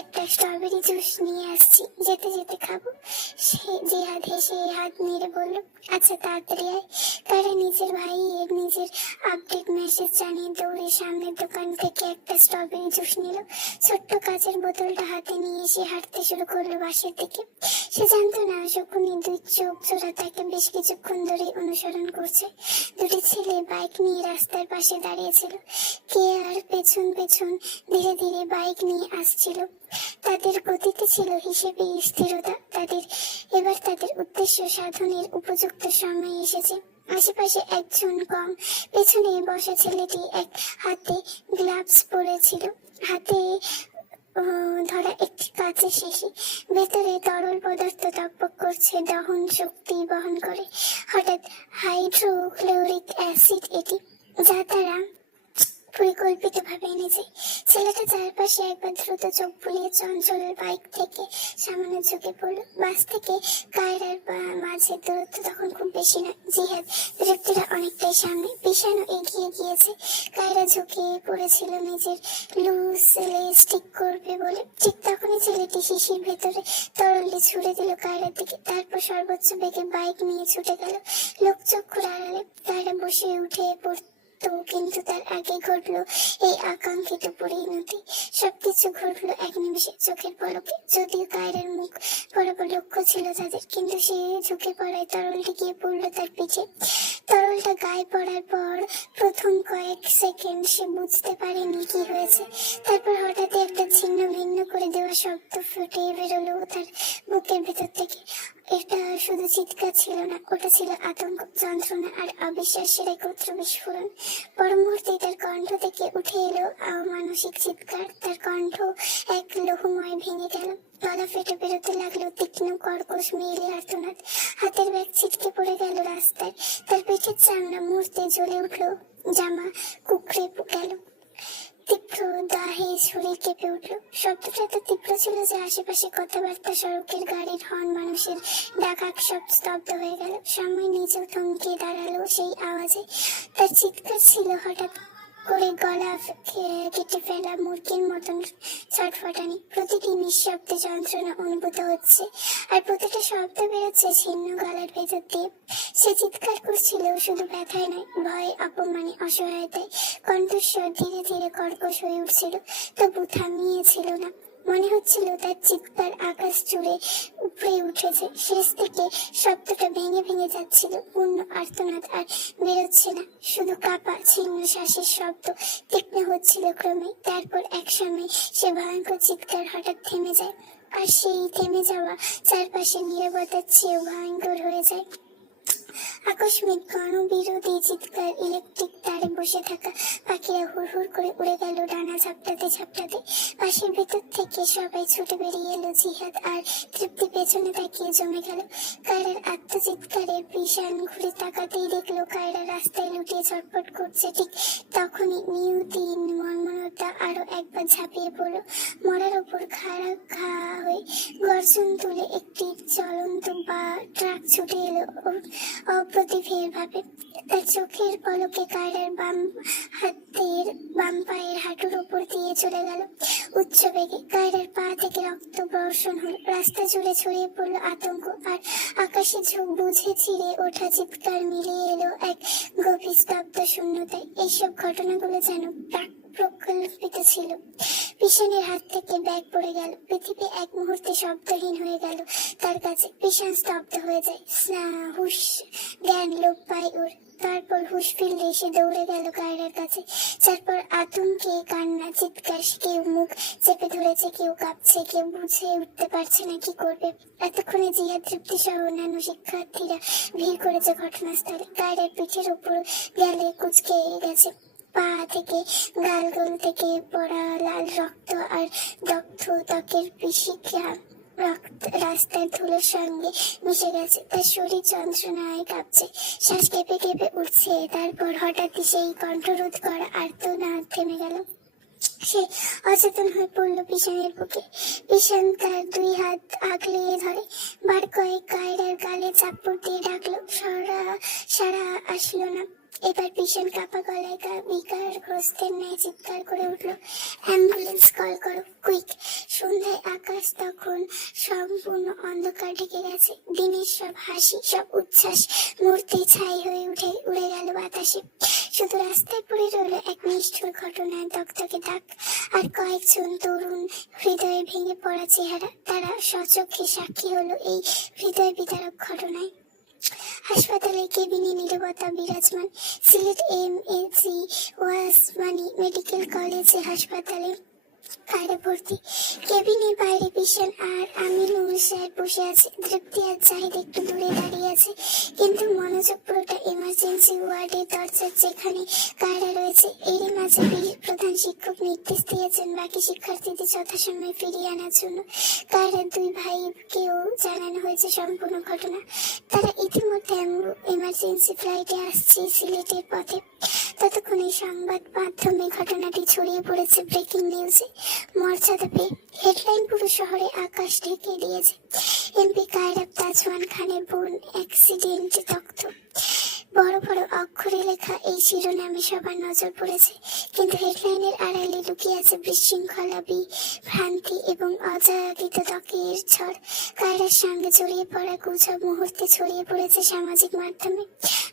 একটা স্ট্রবেরি জুস নিয়ে আসছি, যেতে যেতে খাবো। সে জিহাদ হেসে হাত নেড়ে বলল, আচ্ছা তাড়াতাড়ি আয়। কারা নিজের ভাইয়ের নিজের আপডেট মেসেজ জানিয়ে দৌড়ে সামনের দোকান থেকে একটা স্ট্রবেরি জুস নিল। ছোট্ট কাচের বোতলটা হাতে নিয়ে সে হাঁটতে শুরু করলো বাসের দিকে। সে জানতো না শকুনি দুই চোখ জোড়া তাকে বেশ কিছুক্ষণ ধরে অনুসরণ করছে। দুটি ছেলে বাইক নিয়ে রাস্তার পাশে দাঁড়িয়েছিল। কে আর পেছন পেছন ধীরে ধীরে বাইক নিয়ে আসছিল। তাদের গতিতে ছিল হিসেবে স্থিরতা। এবার তাদের উদ্দেশ্য সাধনের উপযুক্ত সময় এসেছে। আশেপাশে একজন কম, পেছনে বসা ছেলেটি এক হাতে গ্লাভস পরেছিল, হাতে ধরা একটি কাঁচের শিশি। ভেতরে তরল পদার্থ টকবক করছে, দহন শক্তি বহন করে। হঠাৎ হাইড্রোক্লোরিক অ্যাসিড এটি, যা তারা পরিকল্পিত ভাবে এনেছে। ছেলেটা চারপাশে একবার দ্রুত চোখ বুলিয়ে চঞ্চল বাইক থেকে সামান্য ঝুঁকে পড়লো। বাস থেকে কায়রার মাঝে দূরত্ব তখন খুব বেশি নয়। জিহাদ তৃপ্তিরা অনেকটাই সামনে, পিছানো এগিয়ে গিয়েছে। কায়রা ঝুঁকে পড়েছিল নিজের লুজ স্টিক করবে বলে। ঠিক তখনই ছেলেটি শিশির ভেতরে তরলে ছুড়ে দিল কায়রার দিকে। তারপর সর্বোচ্চ বেগে বাইক নিয়ে ছুটে গেল। লোকচক্ষুর আড়ালে কায়রা বসে উঠে পড়তো, কিন্তু তার আগে ঘটলো এই আকাঙ্ক্ষিত পরিণতি। সবকিছু ঘটলো এক নিমিষে, চোখের পলকে। যদিও কায়রার মুখ বরাবর লক্ষ্য ছিল তাদের, কিন্তু সে ঝুঁকে পড়ায় তরলটি গিয়ে পড়লো তার পিঠে। তরলটা গায়ে পড়ার পর প্রথম কয়েক সেকেন্ড সে বুঝতে পারেনি কি হয়েছে। তারপর হঠাৎ একটা ছিন্ন ভিন্ন করে দেওয়া শব্দ ফুটে বেরোলো তার বুকের ভেতর থেকে। এটা শুধু চিৎকার ছিল না, ওটা ছিল আতঙ্ক, যন্ত্রণা আর অবিশ্বাসের একত্র বিস্ফোরণ। পর মুহূর্তে তার কণ্ঠ থেকে উঠে এলো অমানসিক চিৎকার। তার কণ্ঠ এক লৌহময় ভেঙে গেল, গলা ফেটে বেরোতে লাগলো তীক্ষ্ণ কর্কশ মেয়েলি আর্তনাদ। হাতের ব্যাগ ছিটকে পড়ে গেল রাস্তায়। তার পিঠের চামড়া মুহূর্তে জ্বলে উঠলো, জামা কুকড়ে গেল। তীব্র দাহে শরীর কেঁপে উঠল। শব্দটা এত তীব্র ছিল যে আশেপাশে কথাবার্তা, সড়কের গাড়ির হর্ন, মানুষের ডাকাক সব স্তব্ধ হয়ে গেল। সময় নিজেও থমকে দাঁড়ালো সেই আওয়াজে। তার চিৎকার ছিল হঠাৎ করে গলা কেটে ফেলা মুরগির মতন ছটফটানি। প্রতিটি নিঃশব্দে যন্ত্রণা অনুভূত হচ্ছে, আর প্রতিটা শব্দ বেরোচ্ছে ছিন্ন গলার ভেতর দিয়ে। সে চিৎকার করছিল শুধু ব্যথায় নয়, ভয়, অপমানে, অসহায়তায়। কণ্ঠস্বর ধীরে ধীরে কর্কশ হয়ে উঠছিল, তবু থামিয়েছিল না। মনে হচ্ছিল তার চিৎকার আকাশ জুড়ে উপরে উঠেছে। শেষ থেকে শব্দটা ভেঙে ভেঙে যাচ্ছিল, পূর্ণ আর্তনাদ, আর বেরোচ্ছে না, শুধু কাপা ছিন্ন শ্বাসের শব্দ তীক্ষ্ণ হচ্ছিল ক্রমে। তারপর এক সময় সে ভয়ঙ্কর চিৎকার হঠাৎ থেমে যায়, আর সেই থেমে যাওয়া চারপাশে নীরবতার চেয়েও ভয়ঙ্কর হয়ে যায়। আকস্মিক গণবিরোধী চিৎকার। ইলেকট্রিক তারে বসে থাকা পাখিরা হুড় হুড় করে উড়ে গেল ডানা ঝাপটাতে ঝাপটাতে। পাশের ভেতর থেকে সবাই ছুটে বেরিয়ে এলো। জিহাদ আর তৃপ্তি পেছনে তাকিয়ে জমে গেল। কায়রার আত্মচিৎকারের পিছন ঘুরে তাকাতেই দেখলো কায়রা রাস্তায় লুটিয়ে ছটফট করছে। ঠিক তখনই নিয়তির মর্মনতা আরো একবার ঝাঁপিয়ে পড়লো। মরার ওপর খাড়া ঘা হয়ে গর্জন তুলে একটি চলন্ত বা ট্রাক ছুটে এলো অপ্রতিভের ভাবে। তার চোখের পলকে কায়রার বাম পায়ের হাঁটুর উপর দিয়ে চলে গেল উচ্চ বেগে। কায়রার পা থেকে রক্ত বর্ষণ হল, রাস্তা জুড়ে ছড়িয়ে পড়লো আতঙ্ক, আর আকাশে ঝোঁক বুঝে ছিঁড়ে ওঠা চিৎকার মিলিয়ে এলো এক গভীর স্তব্ধ শূন্যতায়। এইসব ঘটনাগুলো যেন প্রকল্পিত ছিল। পিছনের হাত থেকে ব্যাগ পড়ে গেল। পৃথিবী এক মুহূর্তে শব্দহীন হয়ে গেল তার কাছে। পিছন স্তব্ধ হয়ে যায়, হুশ জ্ঞান লোপ পায় ওর। তারপর হুশ ফিরলে সে দৌড়ে গেল কায়রার কাছে। তারপর আতঙ্কে কান্না, চিৎকার, কেউ মুখ চেপে ধরেছে, কেউ কাঁপছে, কেউ বুঝে উঠতে পারছে না কি করবে। এতক্ষণে জিহাদ, তৃপ্তি সহ অন্যান্য শিক্ষার্থীরা ভিড় করেছে ঘটনাস্থলে। কায়রার পিঠের উপর গেলে কুচকে গেছে, পা থেকে গালগোল থেকে পড়া লাল রক্ত, আর দগ্ধ ত্বকের পিশিকা রাস্তার ধুলোর সঙ্গে মিশে গেছে। তার শরীর যন্ত্রণায় কাঁপছে, শ্বাস কেঁপে কেঁপে উঠছে। তারপর হঠাৎই সেই কণ্ঠরোধ করা আর্তনাদ থেমে গেল। সে অচেতন হয়ে পড়লো পিছনের বুকে। পিছন তার দুই হাত আগলে ধরে বার কয়েক কায়রার গালে চাপড় দিয়ে ডাকলো। সাড়া আসলো না। এবার ভীষণ কাপা গলায় বিকারগ্রস্তের ন্যায় চিৎকার করে উঠল, অ্যাম্বুলেন্স কল করো, কুইক। সন্ধ্যায় আকাশ তখন সম্পূর্ণ অন্ধকার ঢেকে গেছে। দিনের সব হাসি, সব উচ্ছ্বাস মূর্তি ছাই হয়ে উড়ে গেল বাতাসে। শুধু রাস্তায় পড়ে রইল এক নিষ্ঠুর ঘটনার দগদগে দাগ, আর কয়েকজন তরুণ হৃদয়ে ভেঙে পড়া চেহারা। তারা স্বচক্ষে সাক্ষী হলো এই হৃদয় বিদারক ঘটনায়। হাসপাতালের কেবিনে নীরবতা বিরাজমান। সিলেট এম.এ.জি. ওয়াসমানী মেডিকেল কলেজে হাসপাতালে কায়রা ভর্তি। কেবিনের বাইরে বিশাল আর আমিনুল সাহেব বসে আছে। তৃপ্তি আর জাহিদ একটু দূরে দাঁড়িয়ে আছে, কিন্তু মনোযোগ পুরোটা ইমার্জেন্সি ওয়ার্ডের দরজার যেখানে কায়রা রয়েছে। এরই মাঝে প্রধান শিক্ষক নির্দেশ দিয়েছেন বাকি শিক্ষার্থীদের যথাসময়ে ফিরিয়ে আনার জন্য। কায়রার দুই ভাইকেও জানানো হয়েছে সম্পূর্ণ ঘটনা। তারা ইতিমধ্যে ইমার্জেন্সি ফ্লাইটে আসছে সিলেটের পথে। ততক্ষণে সংবাদ মাধ্যমে ঘটনাটি ছড়িয়ে পড়েছে ব্রেকিং নিউজে। মর্যাদা পেয়ে হেডলাইন পুরো শহরে আকাশ ঢেকে দিয়েছে। এমপি কায়রাব তাজওয়ান খানের বোন অ্যাক্সিডেন্টে দগ্ধ। বড় বড় অক্ষরে লেখা এই শিরোনামে সবার নজর পড়েছে, কিন্তু হেডলাইনের আড়ালে লুকিয়ে আছে বিশৃঙ্খলা, বিভ্রান্তি এবং অজাগিত ত্বকের ঝড়। কায়রার সঙ্গে জড়িয়ে পড়া গুজব মুহূর্তে ছড়িয়ে পড়েছে সামাজিক মাধ্যমে।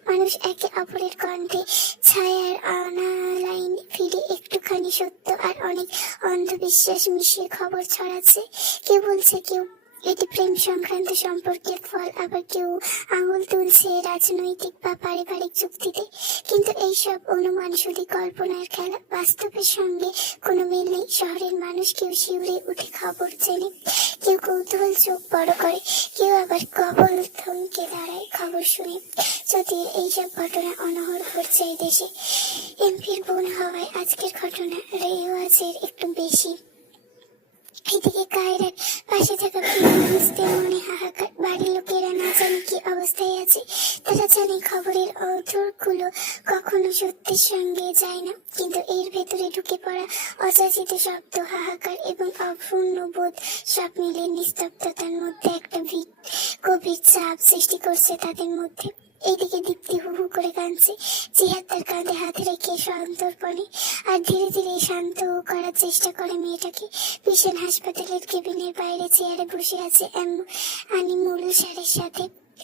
মানুষ একে অপরের কণ্ঠে ছায়ার অনালাইন ফিরে একটুখানি সত্য আর অনেক অন্ধবিশ্বাস মিশিয়ে খবর ছড়াচ্ছে। কেউ বলছে কেউ এটি প্রেম সংক্রান্ত সম্পর্কের ফল, আবার কেউ আঙুল তুলছে রাজনৈতিক বা পারিবারিক যুক্তিতে। কিন্তু এইসব অনুমান শুধু কল্পনার খেলা, বাস্তবের সঙ্গে কোনো মিল নেই। শহরের মানুষ কেউ শিউরে উঠে খবর জেনে, কেউ কৌতূহল চোখ বড় করে, কেউ আবার কবল থমকে দাঁড়ায় খবর শুনে। যদিও এইসব ঘটনা অনহর ঘটছে এই দেশে, এমপির বোন হওয়ায় আজকের ঘটনা রেওয়াজের একটু বেশি। এদিকে কায়রার পাশে থাকা মানুষদের মনে হাহাকার। বাড়ির লোকেরা না জানে কি অবস্থায় আছে। তারা জানে খবরের অদূরগুলো কখনো সত্যের সঙ্গে যায় না, কিন্তু এর ভেতরে ঢুকে পড়া অযাচিত শব্দ, হাহাকার এবং অপূর্ণ বোধ সব মিলে নিস্তব্ধতার মধ্যে একটা গভীর চাপ সৃষ্টি করছে তাদের মধ্যে। এইদিকে দীপ্তি হু হু করে কাঁদছে, জিহাদ তার কাঁধে হাত রেখে সন্তর্পণে, আর ধীরে ধীরে শান্ত করার চেষ্টা করে মেয়েটাকে। ভীষণ হাসপাতালের কেবিনের বাইরে চেয়ারে বসে আছে আনিমুল স্যারের সাথে।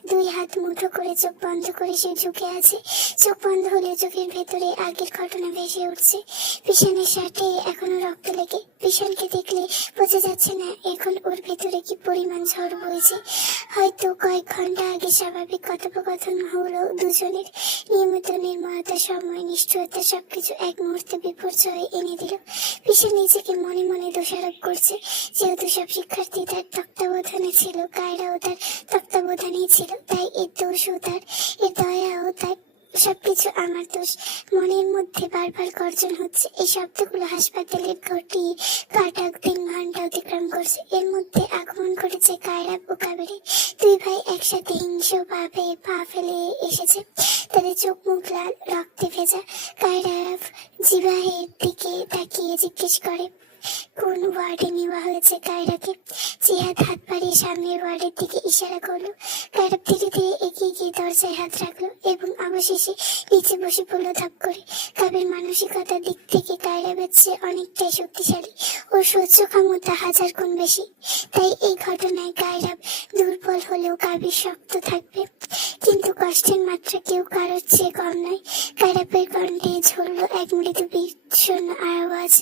দুই হাত মুঠো করে চোখ বন্ধ করে সে ঝুঁকে আছে। চোখ বন্ধ হলে চোখের ভেতরে আগের ঘটনা ভেসে উঠছে। পিছনের শার্টে এখনো রক্ত লেগে। পিছনকে দেখলে বোঝা যাচ্ছে না এখন ওর ভেতরে কি পরিমাণ ঝড় বইছে। হয়তো কয়েক ঘন্টা আগে স্বাভাবিক কথোপকথন হলো দুজনের। নিয়মিত নির্মলতা, সময়, নিষ্ঠুরতা সবকিছু এক মুহূর্তে বিপর্যয় এনে দিল। পিছন নিজেকে মনে মনে দোষারোপ করছে, যেহেতু সব শিক্ষার্থী তার তত্ত্বাবধানে ছিল, কায়রাও তার তত্ত্বাবধানেই ছিল, তাই এর দোষও তার, এর দয়াও তার। সবকিছু আমার দোষ। মনের মধ্যে বারবার গর্জন হচ্ছে। এই শব্দগুলো হাসপাতালের ঘটি কাটা 3 ঘন্টা অতিক্রম করছে। এর মধ্যে আগমন করেছে কায়রাব ও কাবেরী। দুই ভাই একসাথে হিংস্র ভাবে পা ফেলে এসেছে। তাদের চোখ মুখ লাল, রক্তে ভেজা। কায়রাব জিবাহের দিকে তাকিয়ে জিজ্ঞেস করে, কোন ওয়ার্ডে নেওয়া হয়েছে কায়রাকে? জিহাদ হাত বাড়িয়ে সামনের ওয়ার্ডের দিকে ইশারা করলো। কায়রাব ধীরে ধীরে এগিয়ে গিয়ে দরজায় হাত রাখলো এবং অবশেষে নিচে বসে পড়লো ধাপ করে। কাবের মানসিকতার দিক থেকে কায়রাবের চেয়ে অনেকটাই শক্তিশালী। ওর সহ্য ক্ষমতা 1000 গুণ বেশি। তাই এই ঘটনায় কায়রাব দুর্বল হলেও কাবের শক্ত থাকবে। কিন্তু কষ্টের মাত্রা কেউ কারোর চেয়ে কম নয়। কায়রাবের কণ্ঠে ঝরল এক মৃদু বিষণ্ণ আওয়াজ,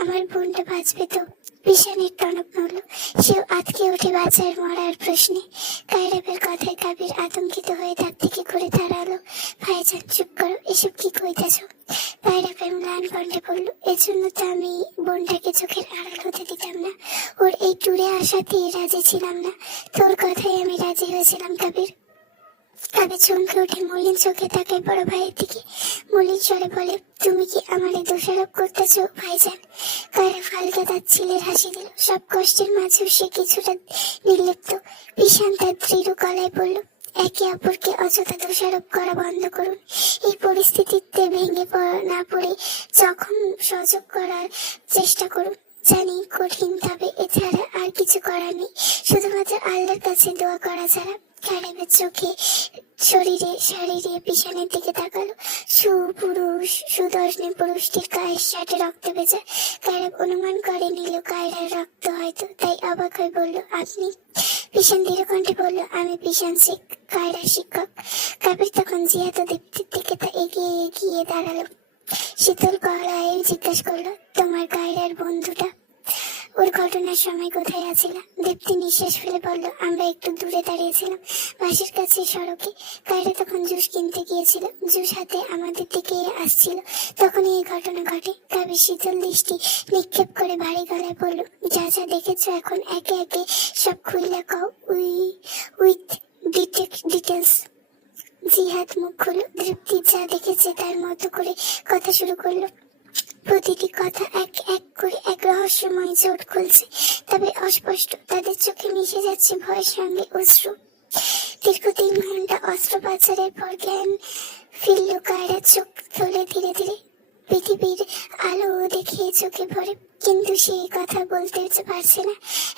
আমার বোনটা বাঁচবে তো? ভীষণের টনক নড়ল। সেও আটকে ওঠে বাঁচার মরার প্রশ্নে। কায়রাবের কথায় কাবির আতঙ্কিত হয়ে তার দিকে ঘুরে দাঁড়ালো। ভাইজান চুপ করো, এসব কি কইতেছ? কায়রাবের ম্লান কণ্ঠে বলল, এজন্য তো আমি বোনটাকে চোখের আড়াল হতে দিতাম না। ওর এই ট্যুরে আসাতেই রাজি ছিলাম না। তোর কথাই আমি রাজি হয়েছিলাম কাবির। কাবির চমকে উঠে মলিন চোখে তাকায় বড় ভাইয়ের দিকে। মলিন স্বরে বলে, তুমি কি আমারে দোষারোপ করতেছো ভাইজান? কায়রা ফালকে তার ছিলের হাসি দিল। সব কষ্টের মাঝেও সে কিছুটা নির্লিপ্ত। বিশান তার দৃঢ় গলায় বলল, একে অপরকে অযথা দোষারোপ করা বন্ধ করুন। এই পরিস্থিতিতে ভেঙে না পড়ে যখন সহযোগ করার চেষ্টা করুন। জানি কঠিন, তবে এছাড়া আর কিছু করার নেই, শুধুমাত্র আল্লাহর কাছে দোয়া করা ছাড়া। কায়েরাবের চোখে শরীরে পিছনের দিকে তাকালো। সুদর্শন পুরুষটির গায়ের শার্টে রক্ত ভেজা। কায়েরাব অনুমান করে নিল কায়েরার রক্ত হয়তো, তাই অবাক হয়ে বলল, আপনি? পিছন দৃঢ় কণ্ঠে বলল, আমি পিছন কায়েরার শিক্ষক। কাবির তখন জিহাদ ও দীপ্তির দিকে এগিয়ে দাঁড়ালো। শীতল গলায় জিজ্ঞাসা করলো, তোমার কায়েরার বন্ধুটা ওর ঘটনার সময় কোথায় আছিলাম? দীপ্তি নিঃশ্বাস ফেলে বলল, আমরা একটু দূরে দাঁড়িয়েছিলাম, বাসের কাছে সড়কে। কায়েরা তখন জুস কিনতে গিয়েছিল, জুস হাতে আমাদের দিকে আসছিল, তখনই এই ঘটনা ঘটে। কাবির শীতল দৃষ্টি নিক্ষেপ করে ভারী গলায় বলল, যা যা দেখেছো এখন একে একে সব খুইলা কও, উইথ ডিটেলস। জিহাদ মুখ খুলল। দীপ্তি যা দেখেছে তার মতো করে কথা শুরু করলো। প্রতিটি কথা এক এক করে এক রহস্যময় জোট খুলছে, তবে অস্পষ্ট। তাদের চোখে মিশে যাচ্ছে ভয়ের সঙ্গে অশ্রু। দীর্ঘ 3 ঘন্টা অস্ত্র পাচারের পর জ্ঞান ফিরল কায়েরার। চোখ খুলে ধীরে ধীরে পৃথিবীর আলো দেখে চোখে ভরে, কিন্তু সে কথা বলতে পারছে না।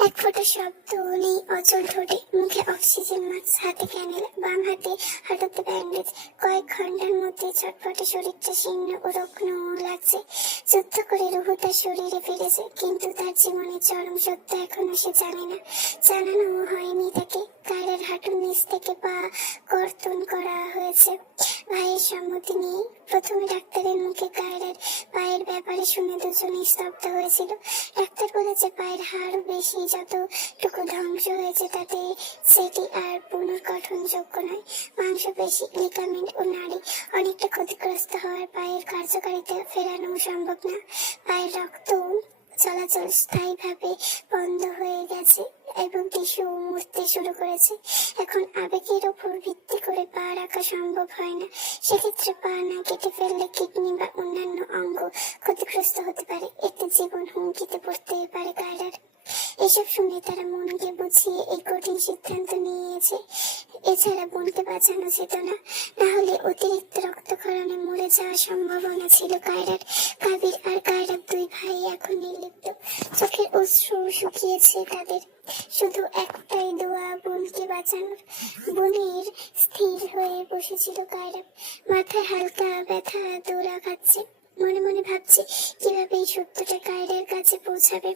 এক ফোঁটা শব্দ নেই অচল ঠোঁটে, মুখে অক্সিজেন মাস্ক, হাতে ক্যানেল, বাম হাতে হাঁটুতে ব্যান্ডেজ। কয়েক ঘন্টার মধ্যে চটপটে শরীরটা শীর্ণ ও রুগ্ন লাগছে। যুদ্ধ করে রুহু তার শরীরে ফিরেছে, কিন্তু তার জীবনের চরম সত্য এখনো সে জানে না, জানানো হয়নি তাকে। কায়েরার হাঁটুর নিচ থেকে পা কর্তন করা হয়েছে ভাইয়ের সম্মতি নিয়ে। প্রথমে ডাক্তারের মুখে কায়েরার পায়ের ব্যাপারে শুনে দুজনেই স্তব্ধ হয়েছিল। ডাক্তার বলেছে পায়ের হাড় বেশি, যতটুকু ধ্বংস হয়েছে তাতে সেটি আর পুনর্গঠনযোগ্য নয়। মাংসপেশি, লিগামেন্ট ও নাড়ি অনেকটা ক্ষতিগ্রস্ত হওয়ার পায়ের কার্যকারিতা ফেরানো সম্ভব না। পায়ের রক্ত চলাচল স্থায়ীভাবে বন্ধ হয়ে গেছে এবং টিস্যু মরতে শুরু করেছে। এখন আবেগের উপর ভিত্তি করে পা রাখা সম্ভব হয় না। সেক্ষেত্রে পা না কেটে ফেললে কিডনি বা অন্যান্য অঙ্গ ক্ষতিগ্রস্ত হতে পারে, এতে জীবন হুমকিতে পড়তে পারে কায়েরার। এসব শুনে তারা মনকে বুঝিয়ে এই কঠিন সিদ্ধান্ত নিয়েছে। এছাড়া বোনকে বাঁচানো যেত না, না হলে অতিরিক্ত রক্তক্ষরণে মরে যাওয়ার সম্ভাবনা ছিল কায়েরার। কাবির আর কায়েরার 2 ভাই এখন নির্লিপ্ত, চোখের অশ্রু শুকিয়েছে তাদের। শুধু একটাই দোয়া, বোনকে বাঁচানোর। বোনের স্থির হয়ে বসেছিল কায়েরা, মাথায় হালকা ব্যথা দৌড়া খাচ্ছে। মনে মনে ভাবছে কিভাবে এই সত্যটা কায়েরার কাছে পৌঁছাবে।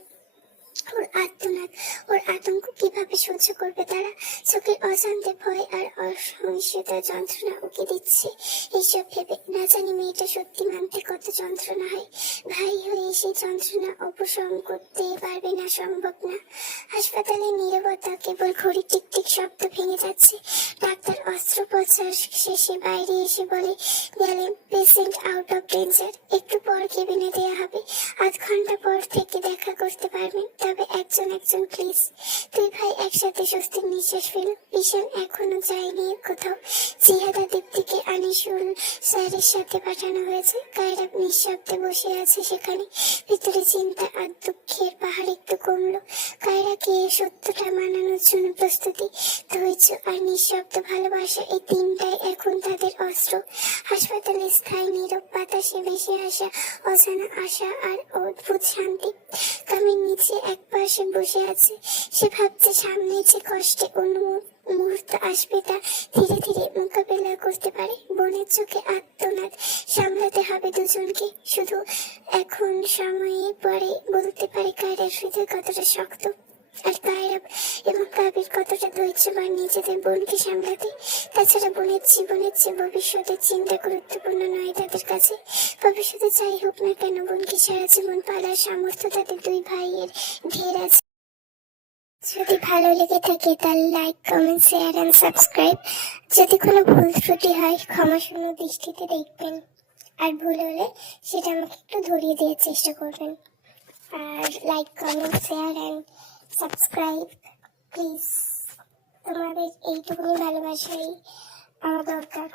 ওর আর্তনাদ, ওর আতঙ্ক কিভাবে সহ্য করবে তারা। চোখের অজান্তে ভয় আর অসহিষ্ণুতার যন্ত্রণা উকি দিচ্ছে। এইসব ভেবে না জানি মেয়েটা সত্যি মানতে কত যন্ত্রণা হয়। ভাই হয়ে সেই যন্ত্রণা অপশম করতে পারবে না, সম্ভব না। হাসপাতালের নীরবতা, কেবল ঘড়ির টিকটিক শব্দ ভেঙে যাচ্ছে। ডাক্তার অস্ত্রোপচার শেষে বাইরে এসে বলে গেলেন, পেশেন্ট আউট অফ ডেঞ্জার, একটু পর কেবিনে দেয়া হবে, 8 ঘন্টা পর থেকে দেখা করতে পারবেন, তবে একজন প্লিজ। 2 ভাই একসাথে স্বস্তির নিঃশ্বাস ফেল। পিছন এখনো যায়নি কোথাও। জিহাদ আর দীপ্তিকে আনিসুল স্যারের সাথে পাঠানো হয়েছে। কায়েরা নিঃশব্দে বসে আছে সেখানে। ভিতরে চিন্তা আর দুঃখের পাহাড় একটু কমলো। কায়েরাকে সত্যটা মানানোর জন্য প্রস্তুতি, ধৈর্য আর নিঃশব্দ ভালোবাসা, এই 3টাই এখন তাদের অস্ত্র। হাসপাতালে স্থায়ী নীরব, বাতাসে ভেসে আসা অজানা আশা আর অদ্ভুত শান্তি। কামির নিচে এক পাশে বসে আছে। সে ভাবছে সামনে যে কষ্টে মুহূর্ত আসবে তা ধীরে ধীরে মোকাবেলা করতে পারে। বোনের চোখে আর্তনাদ, সামলাতে হবে দুজনকে। শুধু এখন সময়ে পরে বলতে পারে কায়েরার হৃদয় কতটা শক্ত, আর কায়েরা এবং কাবির কতটা ধৈর্যবান নিজেদের বোনকে সামলাতে। তাছাড়া বোনের জীবনের চেয়ে ভবিষ্যতের চিন্তা গুরুত্বপূর্ণ নয় তাদের কাছে। ভবিষ্যতে যাই হোক না কেন, বোনকে সারা জীবন পালার সামর্থ্য তাদের 2 ভাইয়ের ঢের আছে। যদি ভালো লেগে থাকে তাহলে like, comment, share and subscribe. যদি কোনো ভুল ত্রুটি হয় ক্ষমাশূন্য দৃষ্টিতে দেখবেন, আর ভুল হলে সেটা আমাকে একটু ধরিয়ে দেওয়ার চেষ্টা করবেন। আর like, comment, share and subscribe please. তোমাদের এইটুকুনি ভালোবাসাই আমার দরকার।